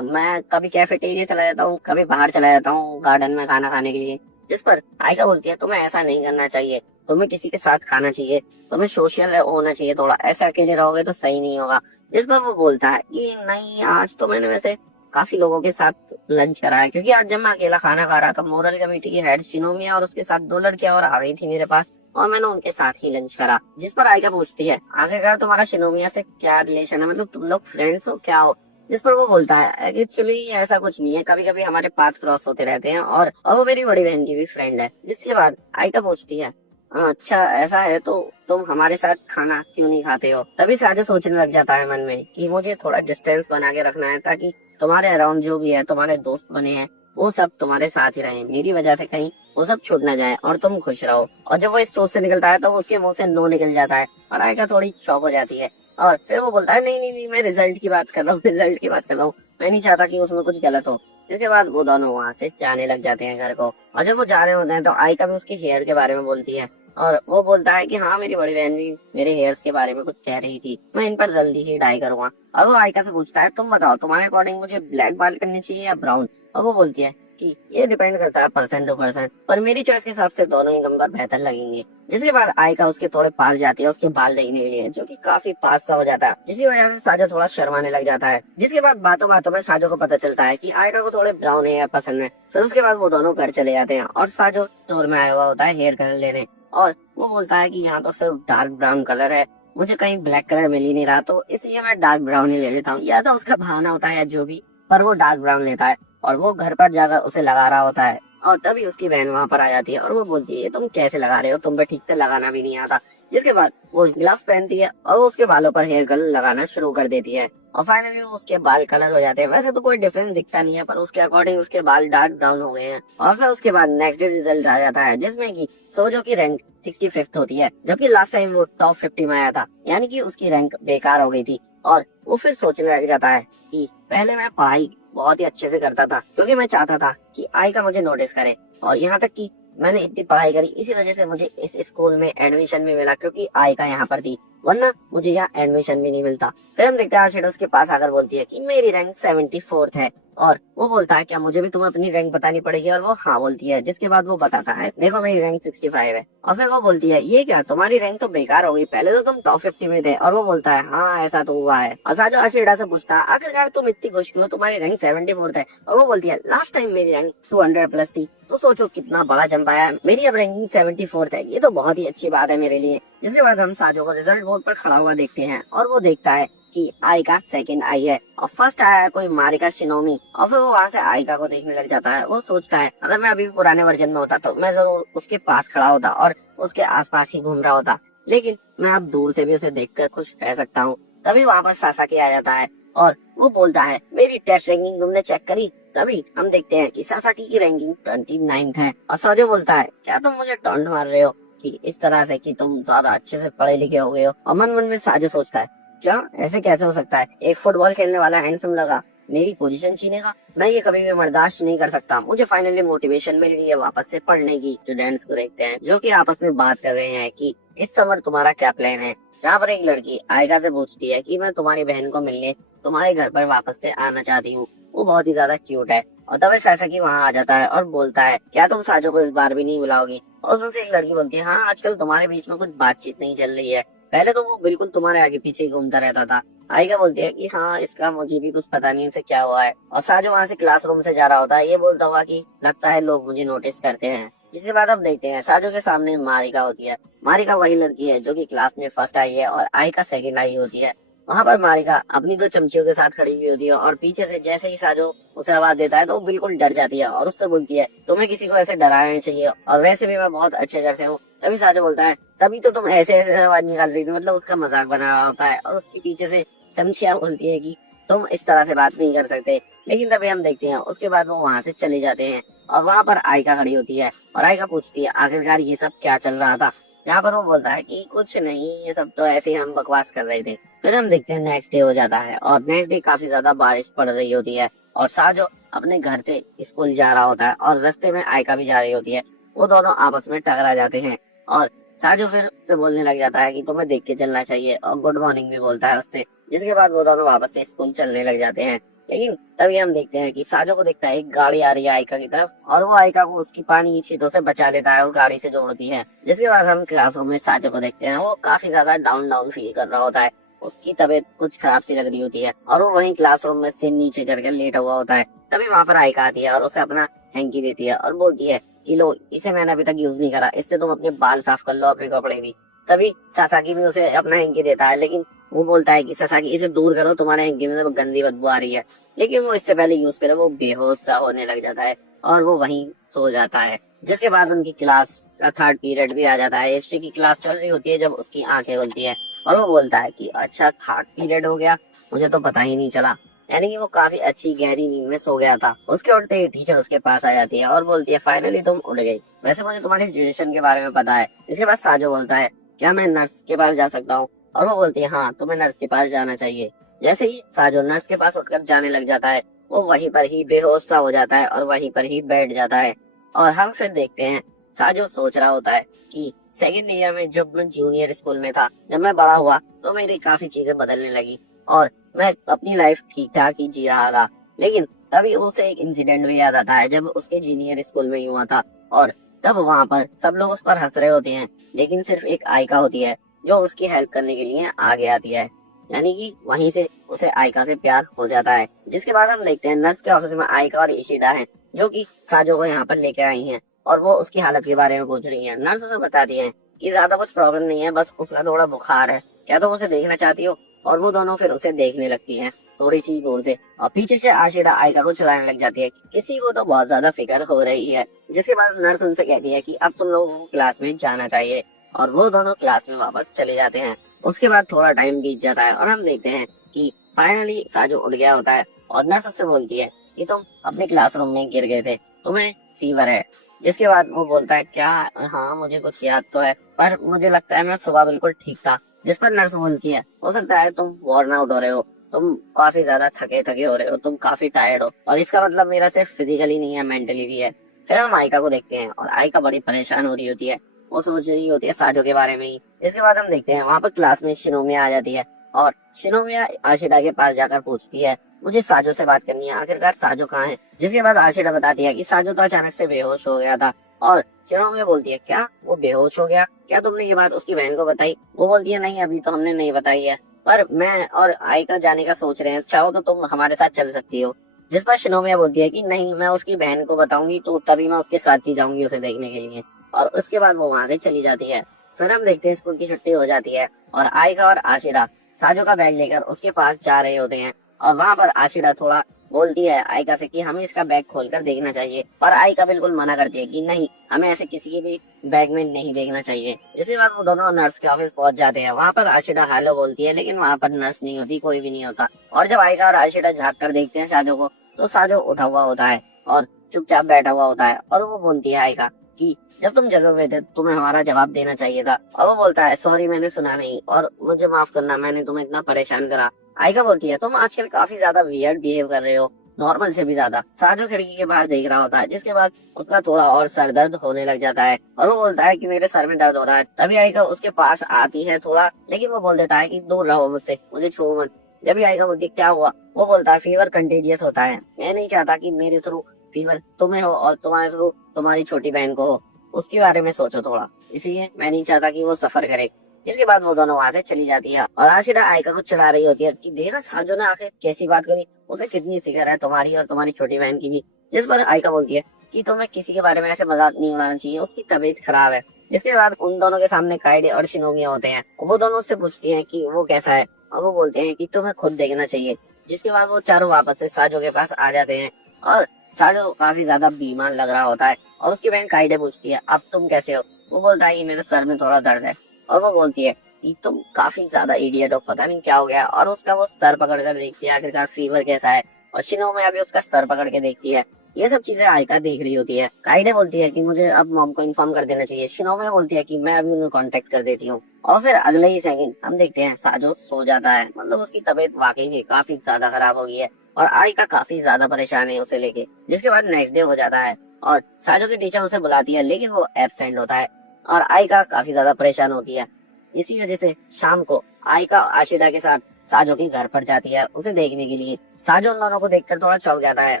मैं कभी कैफेटेरिया चला जाता हूँ, कभी बाहर चला जाता हूँ गार्डन में खाना खाने के लिए। जिस पर आयका बोलती है तुम्हें ऐसा नहीं करना चाहिए, तुम्हें किसी के साथ खाना चाहिए, तुम्हें सोशल होना चाहिए थोड़ा, ऐसे अकेले रहोगे तो सही नहीं होगा। जिस पर वो बोलता है कि नहीं आज तो मैंने वैसे काफी लोगों के साथ लंच करा है, क्योंकि आज जब मैं अकेला खाना खा रहा था मोरल कमेटी की हेड शिनोमिया और उसके साथ 2 लड़कियां और आ गई थी मेरे पास और मैंने उनके साथ ही लंच करा। जिस पर आयका पूछती है आखिरकार तुम्हारा शिनोमिया से क्या रिलेशन है, मतलब तुम लोग फ्रेंड्स हो क्या हो। जिस पर वो बोलता है एक्चुअली ऐसा कुछ नहीं है, कभी कभी हमारे पाथ क्रॉस होते रहते हैं और वो मेरी बड़ी बहन की भी फ्रेंड है। जिसके बाद आयका पूछती है अच्छा ऐसा है तो तुम हमारे साथ खाना क्यों नहीं खाते हो। तभी साजिद सोचने लग जाता है मन में कि मुझे थोड़ा डिस्टेंस बना के रखना है ताकि तुम्हारे अराउंड जो भी है तुम्हारे दोस्त बने हैं वो सब तुम्हारे साथ ही रहे, मेरी वजह से कहीं वो सब छूट ना जाए और तुम खुश रहो। और जब वो इस सोच से निकलता है तो उसके मुंह से नो निकल जाता है और आयका थोड़ी शॉक हो जाती है। और फिर वो बोलता है नहीं नहीं नहीं मैं रिजल्ट की बात कर रहा हूँ, रिजल्ट की बात कर रहा हूँ, मैं नहीं चाहता कि उसमें कुछ गलत हो। इसके बाद वो दोनों वहाँ से जाने लग जाते हैं घर को। और जब वो जा रहे होते हैं तो आयका भी उसके हेयर के बारे में बोलती है और वो बोलता है कि हाँ मेरी बड़ी बहन भी मेरे हेयर्स के बारे में कुछ कह रही थी, मैं इन पर जल्दी ही डाई करूंगा। और वो आयका से पूछता है तुम बताओ तुम्हारे अकॉर्डिंग मुझे ब्लैक बाल करने चाहिए या ब्राउन। और वो बोलती है कि ये डिपेंड करता है पर्सन टू पर्सन, पर मेरी चॉइस के हिसाब से दोनों ही नंबर बेहतर लगेंगे। जिसके बाद आयका उसके थोड़े पास जाती है उसके बाल देखने के लिए, जो कि काफी पास सा हो जाता है, जिसकी वजह से साजो थोड़ा शर्माने लग जाता है। जिसके बाद बातों बातों में साजो को पता चलता है कि आयका को थोड़े ब्राउन हेयर पसंद है। फिर उसके बाद वो दोनों घर चले जाते हैं और साजो स्टोर में आया हुआ होता है हेयर कलर लेने और वो बोलता है कि यहाँ तो सिर्फ डार्क ब्राउन कलर है, मुझे कहीं ब्लैक कलर मिल ही नहीं रहा तो इसलिए मैं डार्क ब्राउन ही ले लेता हूँ। या तो उसका बहाना होता है जो भी, पर वो डार्क ब्राउन लेता है और वो घर पर जाकर उसे लगा रहा होता है। और तभी उसकी बहन वहाँ पर आ जाती है और वो बोलती है ये तुम कैसे लगा रहे हो, तुम पे ठीक से लगाना भी नहीं आता। जिसके बाद वो ग्लव्स पहनती है और वो उसके बालों पर हेयर कलर लगाना शुरू कर देती है और फाइनली उसके बाल कलर हो जाते हैं। वैसे तो कोई डिफरेंस दिखता नहीं है पर उसके अकॉर्डिंग उसके बाल डार्क ब्राउन हो गए हैं। और फिर उसके बाद नेक्स्ट डे रिजल्ट आ जाता है जिसमें कि सोजो की रैंक 65th होती है, जबकि लास्ट टाइम वो टॉप 50 में आया था, यानी कि उसकी रैंक बेकार हो गई थी। और वो फिर सोचने लग जाता है कि पहले मैं पढ़ाई बहुत ही अच्छे से करता था क्योंकि मैं चाहता था कि आयका मुझे नोटिस करे, और यहाँ तक कि मैंने इतनी पढ़ाई करी इसी वजह से मुझे इस स्कूल में एडमिशन भी मिला क्योंकि आयका यहाँ पर थी, वरना मुझे यहाँ एडमिशन भी नहीं मिलता। फिर हम देखते हैं आशिरा उसके पास आकर बोलती है कि मेरी रैंक 74th है और वो बोलता है क्या मुझे भी तुम्हें अपनी रैंक बतानी पड़ेगी, और वो हाँ बोलती है। जिसके बाद वो बताता है देखो मेरी रैंक 65 है। और फिर वो बोलती है ये क्या तुम्हारी रैंक तो बेकार हो गई, पहले तो तुम टॉप 50 में थे। और वो बोलता है हाँ ऐसा तो हुआ है। और साजो आशिरा से पूछता है आखिरकार तुम इतनी खुश क्यों, तुम्हारी रैंक 74th है। और वो बोलती है लास्ट टाइम मेरी रैंक 200 प्लस थी, तो सोचो कितना बड़ा जंप आया, मेरी अब रैंकिंग 74th है, ये तो बहुत ही अच्छी बात है मेरे लिए। जिसके बाद हम साजो को रिजल्ट बोर्ड पर खड़ा हुआ देखते हैं और वो देखता है कि आयका सेकंड आई है और फर्स्ट आया है कोई मारिका शिनोमी। और फिर वो वहाँ से आयका को देखने लग जाता है। वो सोचता है अगर मैं अभी भी पुराने वर्जन में होता तो मैं जरूर उसके पास खड़ा होता और उसके आसपास ही घूम रहा होता, लेकिन मैं अब दूर से भी उसे देखकर खुश रह सकता हूँ। तभी वहाँ पर सासाकी आ जाता है और वो बोलता है मेरी टेस्ट रैंकिंग तुमने चेक करी? तभी हम देखते हैं कि सासाकी की रैंकिंग 29 है और सोजो बोलता है क्या तुम मुझे टॉन्ट मार रहे हो कि इस तरह से कि तुम ज्यादा अच्छे से पढ़े लिखे हो गए हो। और मन मन में साजो सोचता है क्या ऐसे कैसे हो सकता है, एक फुटबॉल खेलने वाला हैंडसम लगा मेरी पोजीशन छीनेगा, मैं ये कभी भी बर्दाश्त नहीं कर सकता। मुझे फाइनली मोटिवेशन मिल गई है वापस से पढ़ने की। स्टूडेंट्स को देखते हैं जो कि आपस में बात कर रहे हैं कि इस समर तुम्हारा क्या प्लान है। जहाँ पर एक लड़की आयका से पूछती है कि मैं तुम्हारी बहन को मिलने तुम्हारे घर पर वापस से आना चाहती हूँ, वो बहुत ही ज्यादा क्यूट है। और तभी सासाकी वहाँ आ जाता है और बोलता है क्या तुम साजो को इस बार भी नहीं बुलाओगी? और उसमें से एक लड़की बोलती है हाँ आजकल तुम्हारे बीच में कुछ बातचीत नहीं चल रही है, पहले तो वो बिल्कुल तुम्हारे आगे पीछे ही घूमता रहता था। आयका बोलती है कि हाँ इसका मुझे भी कुछ पता नहीं इसे क्या हुआ है। और साजो वहाँ से क्लासरूम से जा रहा होता है, ये बोलता हुआ कि लगता है लोग मुझे नोटिस करते हैं। इसके बाद अब देखते हैं साजो के सामने मारिका होती है। मारिका वही लड़की है जो कि क्लास में फर्स्ट आई है और आयका सेकंड आई होती है। वहाँ पर मारिका अपनी दो चमचियों के साथ खड़ी हुई होती है और पीछे से जैसे ही साजो उसे आवाज देता है तो वो बिल्कुल डर जाती है और उससे बोलती है तुम्हें किसी को ऐसे डराना नहीं चाहिए और वैसे भी मैं बहुत अच्छे घर से हूँ। तभी साजो बोलता है तभी तो तुम ऐसे ऐसे आवाज निकाल रही थी, मतलब उसका मजाक बना रहा होता है। और उसके पीछे से चमचिया बोलती है कि तुम इस तरह से बात नहीं कर सकते। लेकिन तभी हम देखते हैं उसके बाद वो वहाँ से चले जाते हैं और वहाँ पर आयका खड़ी होती है और आयका पूछती है आखिरकार ये सब क्या चल रहा था। यहाँ पर वो बोलता है कि कुछ नहीं, ये सब तो ऐसे ही हम बकवास कर रहे थे। फिर हम देखते हैं नेक्स्ट डे हो जाता है और नेक्स्ट डे काफी ज्यादा बारिश पड़ रही होती है और साजो अपने घर से स्कूल जा रहा होता है और रास्ते में आयका भी जा रही होती है। वो दोनों आपस में टकरा जाते हैं और साजो फिर उससे बोलने लग जाता है कि तुम्हें देख के चलना चाहिए और गुड मॉर्निंग भी बोलता है उससे। जिसके बाद वो दोनों वापस से स्कूल चलने लग जाते हैं। लेकिन तभी हम देखते हैं कि साजो को दिखता है एक गाड़ी आ रही है आयका की तरफ और वो आयका को उसकी पानी की छींटों से बचा लेता है और गाड़ी से जोड़ती है। जिसके बाद हम क्लासरूम में साजो को देखते हैं, वो काफी ज्यादा डाउन डाउन फील कर रहा होता है, उसकी तबीयत कुछ खराब सी लग रही होती है और वो वहीं क्लासरूम में सिर नीचे करके लेटा हुआ होता है। तभी वहाँ पर आयका आती है और उसे अपना हैंकी देती है और बोलती है कि लो इसे मैंने अभी तक यूज नहीं करा, इससे तुम अपने बाल साफ कर लो, अपने कपड़े भी। तभी सासाकी भी उसे अपना हैंकी देता है, लेकिन वो बोलता है कि सासाकी इसे दूर करो, तुम्हारे हैंकी में तो गंदी बदबू आ रही है। लेकिन वो इससे पहले यूज करे वो बेहोश सा होने लग जाता है और वो वहीं सो जाता है। जिसके बाद उनकी क्लास का थर्ड पीरियड भी आ जाता है। हिस्ट्री की क्लास चल रही होती है जब उसकी आंखें खुलती है और वो बोलता है कि अच्छा थर्ड पीरियड हो गया, मुझे तो पता ही नहीं चला। यानी कि वो काफी अच्छी गहरी नींद में सो गया था। उसके उठते ही टीचर उसके पास आ जाती है और बोलती है फाइनली तुम उठ गई, वैसे मुझे तुम्हारी सिचुएशन के बारे में पता है। इसके बाद साजो बोलता है क्या मैं नर्स के पास जा सकता हूँ? और वो बोलती है हाँ तुम्हें नर्स के पास जाना चाहिए। जैसे ही साजो नर्स के पास उठकर जाने लग जाता है वो वहीं पर ही बेहोश सा हो जाता है और वहीं पर ही बैठ जाता है। और हम फिर देखते हैं साजो सोच रहा होता है कि सेकेंड ईयर में जब मैं जूनियर स्कूल में था, जब मैं बड़ा हुआ तो मेरी काफी चीजें बदलने लगी और मैं अपनी लाइफ ठीक ठाक ही जी रहा था। लेकिन तभी उसे एक इंसिडेंट भी याद आता है जब उसके जूनियर स्कूल में ही हुआ था और तब वहाँ पर सब लोग उस पर हंस रहे होते हैं, लेकिन सिर्फ एक आयका होती है जो उसकी हेल्प करने के लिए आगे आती है। यानी कि वहीं से उसे आयका से प्यार हो जाता है। जिसके बाद हम देखते हैं नर्स के ऑफिस में आयका और इशिदा हैं जो कि साजो को यहाँ पर लेकर आई हैं और वो उसकी हालत के बारे में पूछ रही हैं। नर्स उसे बताती है कि ज्यादा कुछ प्रॉब्लम नहीं है, बस उसका थोड़ा बुखार है, क्या तुम उसे देखना चाहती हो? और वो दोनों फिर उसे देखने लगती हैं थोड़ी सी दूर से और पीछे से आशिदा आयका को चलाने लग जाती है, किसी को तो बहुत ज्यादा फिक्र हो रही है। जिसके बाद नर्स उनसे कहती है कि अब तुम लोगों को क्लास में जाना चाहिए और वो दोनों क्लास में वापस चले जाते हैं। उसके बाद थोड़ा टाइम बीत जाता है और हम देखते हैं कि फाइनली साजो उठ गया होता है और नर्स उससे बोलती है कि तुम अपने क्लासरूम में गिर गए थे, तुम्हें फीवर है। जिसके बाद वो बोलता है क्या हाँ मुझे कुछ याद तो है, पर मुझे लगता है मैं सुबह बिल्कुल ठीक था। जिस पर नर्स बोलती है हो सकता है तुम वॉर्न आउट हो रहे हो, तुम काफी ज्यादा थके थके हो रहे हो, तुम काफी टायर्ड हो और इसका मतलब मेरा सिर्फ फिजिकली नहीं है मेंटली भी है। फिर हम आयका को देखते हैं और आयका बड़ी परेशान हो रही होती है, वो सोच रही होती है साजो के बारे में ही। इसके बाद हम देखते हैं वहाँ पर क्लास में शिनोमिया आ जाती है और शिनोमिया आशिदा के पास जाकर पूछती है मुझे साजो से बात करनी है, आखिरकार साजो कहाँ है? जिसके बाद आशिदा बताती है कि साजो तो अचानक से बेहोश हो गया था और शिनोमिया बोलती है क्या वो बेहोश हो गया, क्या तुमने ये बात उसकी बहन को बताई? वो बोलती है नहीं अभी तो हमने नहीं बताई है, पर मैं और आयका जाने का सोच रहे हैं, चाहो तो तुम हमारे साथ चल सकती हो। जिस पर शिनोमिया बोलती है कि नहीं मैं उसकी बहन को बताऊंगी तो तभी मैं उसके साथ ही जाऊंगी उसे देखने के लिए। और उसके बाद वो वहाँ से चली जाती है। फिर हम देखते हैं स्कूल की छुट्टी हो जाती है और आयका और आशिरा साजो का बैग लेकर उसके पास जा रहे होते हैं और वहाँ पर आशिरा थोड़ा बोलती है आयका से कि हमें इसका बैग खोलकर देखना चाहिए, पर आयका बिल्कुल मना करती है कि नहीं, हमें ऐसे किसी के भी बैग में नहीं देखना चाहिए। इसके बाद वो दोनों नर्स के ऑफिस पहुंच जाते हैं। वहाँ पर आशिदा हेलो बोलती है, लेकिन वहाँ पर नर्स नहीं होती, कोई भी नहीं होता। और जब आयका और आशिदा झाँक कर देखते हैं साजो को, तो साजो उठा हुआ होता है और चुपचाप बैठा हुआ होता है। और वो बोलती है आयका कि जब तुम जगे हुए थे तुम्हें हमारा जवाब देना चाहिए था। और वो बोलता है सॉरी, मैंने सुना नहीं और मुझे माफ करना, मैंने तुम्हें इतना परेशान करा। आयका बोलती है तुम आजकल काफी ज्यादा वियर्ड बिहेव कर रहे हो, नॉर्मल से भी ज्यादा। साजो खिड़की के बाहर देख रहा होता है, जिसके बाद उसका थोड़ा और सर दर्द होने लग जाता है और वो बोलता है कि मेरे सर में दर्द हो रहा है। तभी आयका उसके पास आती है थोड़ा, लेकिन वो बोल देता है कि दूर रहो मुझसे, मुझे छुओ मत। जब भी आयका बोलती है क्या हुआ, वो बोलता है फीवर कंटेजियस होता है, मैं नहीं चाहता कि मेरे थ्रू फीवर तुम्हें हो और तुम्हारे थ्रू तुम्हारी छोटी बहन को हो, उसके बारे में सोचो थोड़ा, इसलिए मैं नहीं चाहता कि वो सफर करे। इसके बाद वो दोनों वहां से चली जाती है और आशिरा आयका को चिढ़ा रही होती है कि देखा साजो ने आखिर कैसी बात करी, उसे कितनी फिक्र है तुम्हारी और तुम्हारी छोटी बहन की भी। जिस पर आयका बोलती है कि तुम्हें किसी के बारे में ऐसे मजाक नहीं उड़ाना चाहिए, उसकी तबीयत खराब है। इसके बाद उन दोनों के सामने काइडे और शिनोमिया होते हैं। वो दोनों उससे पूछती हैं कि वो कैसा है और वो बोलते हैं कि तुम्हें खुद देखना चाहिए। जिसके बाद वो चारों वापस से साजो के पास आ जाते हैं और साजो काफी ज्यादा बीमार लग रहा होता है और उसकी बहन काइडे पूछती है अब तुम कैसे हो। वो बोलता है कि मेरे सर में थोड़ा दर्द है और वो बोलती है कि तुम काफी ज्यादा इडियट हो, पता नहीं क्या हो गया। और उसका वो सर पकड़ कर देखती है आखिरकार फीवर कैसा है और शिनोमिया भी उसका सर पकड़ के देखती है। ये सब चीजें आयका देख रही होती है। काइडे बोलती है कि मुझे अब मॉम को इन्फॉर्म कर देना चाहिए। शिनोमिया बोलती है कि मैं अभी उन्हें कांटेक्ट कर देती हूँ। और फिर अगले ही सेकंड हम देखते हैं साजो सो जाता है, मतलब उसकी तबीयत वाकई में काफी ज्यादा खराब हो गई है और आयका काफी ज्यादा परेशान है उसे लेके। जिसके बाद नेक्स्ट डे हो जाता है और साजो की टीचर उसे बुलाती है, लेकिन वो एब्सेंट होता है और आयका काफी ज्यादा परेशान होती है। इसी वजह से शाम को आयका आशिदा के साथ साजो के घर पर जाती है उसे देखने के लिए। साजो उन दोनों को देखकर थोड़ा चौंक जाता है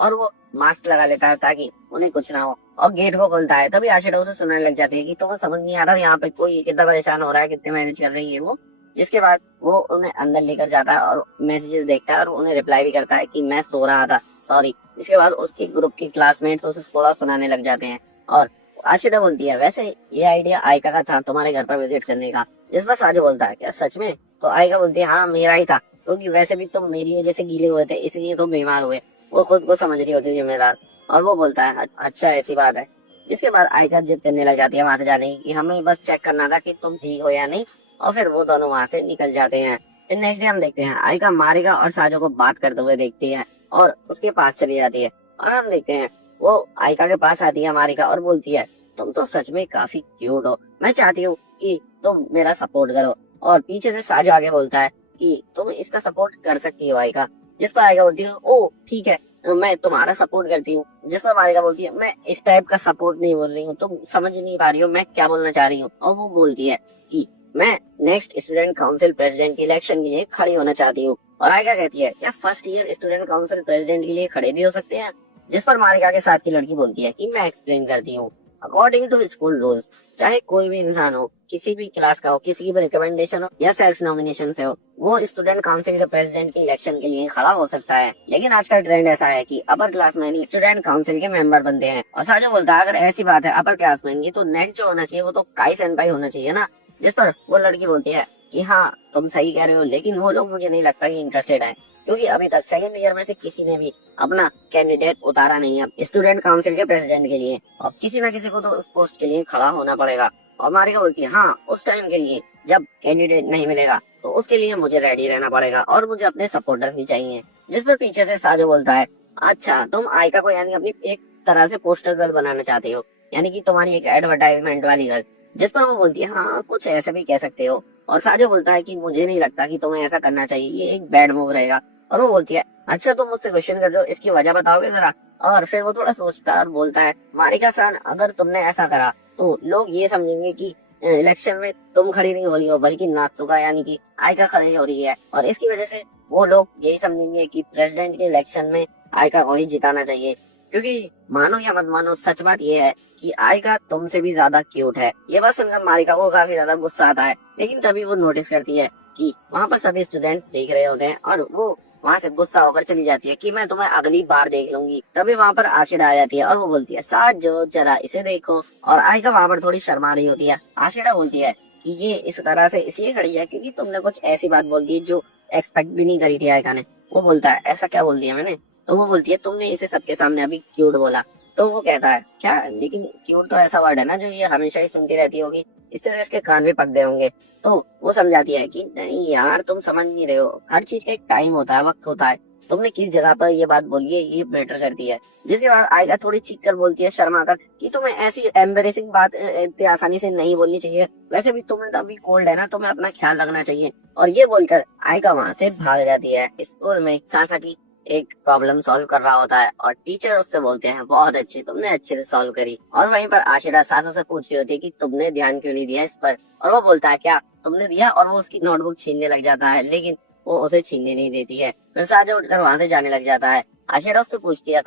और वो मास्क लगा लेता है ताकि उन्हें कुछ ना हो और गेट को खोलता है। तभी आशिदा उसे सुनाने लग जाती है कि तुम्हें समझ नहीं आ रहा यहाँ पे कोई कितना परेशान हो रहा है, कितने मैनेज कर रही है वो। जिसके बाद वो उन्हें अंदर लेकर जाता है और मैसेजेस देखता है और उन्हें रिप्लाई भी करता है कि मैं सो रहा था, सॉरी। इसके बाद उसके ग्रुप के क्लासमेट्स उसे थोड़ा सुनाने लग जाते हैं और आशिदा बोलती है वैसे ये आइडिया आयका का था तुम्हारे घर पर विजिट करने का। जिस पर साजो बोलता है क्या सच में? तो आयका बोलती है हाँ मेरा ही था, क्योंकि वैसे भी तुम मेरी वजह से गीले हुए थे इसलिए तुम बीमार हुए। वो खुद को समझ रही होती है जिम्मेदार और वो बोलता है अच्छा ऐसी बात है। जिसके बाद आयका जिद करने लग जाती है वहां से जाने की कि हमें बस चेक करना था कि तुम ठीक हो या नहीं। और फिर वो दोनों वहां से निकल जाते हैं। फिर नेक्स्ट डे हम देखते हैं आयका मारिका और साजो को बात करते हुए देखती है और उसके पास चली जाती है। और हम देखते हैं वो आयका के पास आती है मारिका और बोलती है तुम तो सच में काफी क्यूट हो, मैं चाहती हूँ कि तुम मेरा सपोर्ट करो। और पीछे से साजो आगे बोलता है कि तुम इसका सपोर्ट कर सकती हो आयका। जिस पर आयका बोलती है ओ ठीक है, मैं तुम्हारा सपोर्ट करती हूँ। जिस पर मारिका बोलती है मैं इस टाइप का सपोर्ट नहीं बोल रही हूँ, तुम समझ नहीं पा रही हो मैं क्या बोलना चाह रही हूँ। और वो बोलती है कि मैं नेक्स्ट स्टूडेंट काउंसिल प्रेसिडेंट के इलेक्शन के लिए खड़ी होना चाहती हूँ। और आयका कहती है क्या first year student council president के लिए खड़े भी हो सकते हैं? जिस पर मारिका के साथ की लड़की बोलती है कि मैं एक्सप्लेन करती हूँ। अकॉर्डिंग टू स्कूल रूल्स, चाहे कोई भी इंसान हो, किसी भी क्लास का हो, किसी की भी रिकमेंडेशन हो या सेल्फ नॉमिनेशन से हो, वो स्टूडेंट काउंसिल के प्रेसिडेंट के इलेक्शन के लिए खड़ा हो सकता है। लेकिन आज का ट्रेंड ऐसा है कि अपर क्लासमैन ही स्टूडेंट काउंसिल के मेंबर बनते हैं। और साजो बोलता है अगर ऐसी बात है अपर क्लासमैन की, तो नेक्स्ट जो होना चाहिए वो तो काई सेनपाई होना चाहिए ना। जिस पर वो लड़की बोलती है कि हाँ तुम सही कह रहे हो, लेकिन वो लोग मुझे नहीं लगता कि इंटरेस्टेड है, क्योंकि अभी तक सेकंड ईयर में से किसी ने भी अपना कैंडिडेट उतारा नहीं है स्टूडेंट काउंसिल के प्रेसिडेंट के लिए। और किसी न किसी को तो उस पोस्ट के लिए खड़ा होना पड़ेगा। और मारिका बोलती है हाँ उस टाइम के लिए जब कैंडिडेट नहीं मिलेगा तो उसके लिए मुझे रेडी रहना पड़ेगा और मुझे अपने सपोर्टर भी चाहिए। जिस पर पीछे से साजो बोलता है अच्छा तुम आयका को यानी अपनी एक तरह से पोस्टर गर्ल बनाना चाहते हो, यानी कि तुम्हारी एक एडवर्टाइजमेंट वाली गर्ल। जिस पर वो बोलती है हाँ कुछ ऐसे भी कह सकते हो। और साजो बोलता है कि मुझे नहीं लगता कि तुम्हें ऐसा करना चाहिए, ये एक बैड मूव रहेगा। और वो बोलती है अच्छा तुम मुझसे क्वेश्चन कर रहे हो, इसकी वजह बताओगे जरा। और फिर वो थोड़ा सोचता है और बोलता है मारिका सान अगर तुमने ऐसा करा तो लोग ये समझेंगे कि इलेक्शन में तुम खड़ी नहीं हो रही हो बल्कि नात्सुका यानी कि आयका खड़ी हो रही है, और इसकी वजह से वो लोग यही समझेंगे कि प्रेसिडेंट के इलेक्शन में आयका को ही जिताना चाहिए। क्योंकि मानो या मत मानो सच बात ये है कि आयका तुमसे भी ज्यादा क्यूट है। ये बात सुनकर मारिका को काफी ज्यादा गुस्सा आता है, लेकिन तभी वो नोटिस करती है कि वहाँ पर सभी स्टूडेंट्स देख रहे होते हैं और वो वहाँ से गुस्सा होकर चली जाती है कि मैं तुम्हें अगली बार देख लूंगी। तभी वहाँ पर आशिदा आ जाती है और वो बोलती है साजो जरा इसे देखो। और आयका वहाँ पर थोड़ी शर्मा रही होती है। आशिदा बोलती है कि ये इस तरह से इसलिए खड़ी है क्योंकि तुमने कुछ ऐसी बात बोल दी जो एक्सपेक्ट भी नहीं करी थी आयका ने। वो बोलता है ऐसा क्या बोल दिया मैंने? तो वो बोलती है तुमने इसे सबके सामने अभी क्यूट बोला। तो वो कहता है क्या, लेकिन क्यूट तो ऐसा वर्ड है ना जो ये हमेशा ही सुनती रहती होगी, इससे तो इसके कान भी पक गए होंगे। तो वो समझाती है कि नहीं यार तुम समझ नहीं रहे हो, हर चीज का एक टाइम होता है, वक्त होता है, तुमने किस जगह पर ये बात बोली है ये मैटर करती है। जिसके बाद आयशा थोड़ी चीख कर बोलती है शर्मा कर कि तुम्हें ऐसी एम्बेरेसिंग बात इतनी आसानी से नहीं बोलनी चाहिए, वैसे भी तुम्हें तो अभी कोल्ड है ना, तुम्हें अपना ख्याल रखना चाहिए। और ये बोलकर आयका वहाँ से भाग जाती है। स्कूल में सासाकी एक प्रॉब्लम सॉल्व कर रहा होता है और टीचर उससे बोलते हैं बहुत अच्छी, तुमने अच्छे से सॉल्व करी। और वहीं पर आशिरा सासू से पूछ रही होती है कि तुमने ध्यान क्यों नहीं दिया इस पर, और वो बोलता है क्या तुमने दिया, और वो उसकी नोटबुक छीनने लग जाता है, लेकिन वो उसे छीनने नहीं देती है। फिर साजा उठकर वहाँ से जाने लग जाता है। आशिरा उससे पूछती है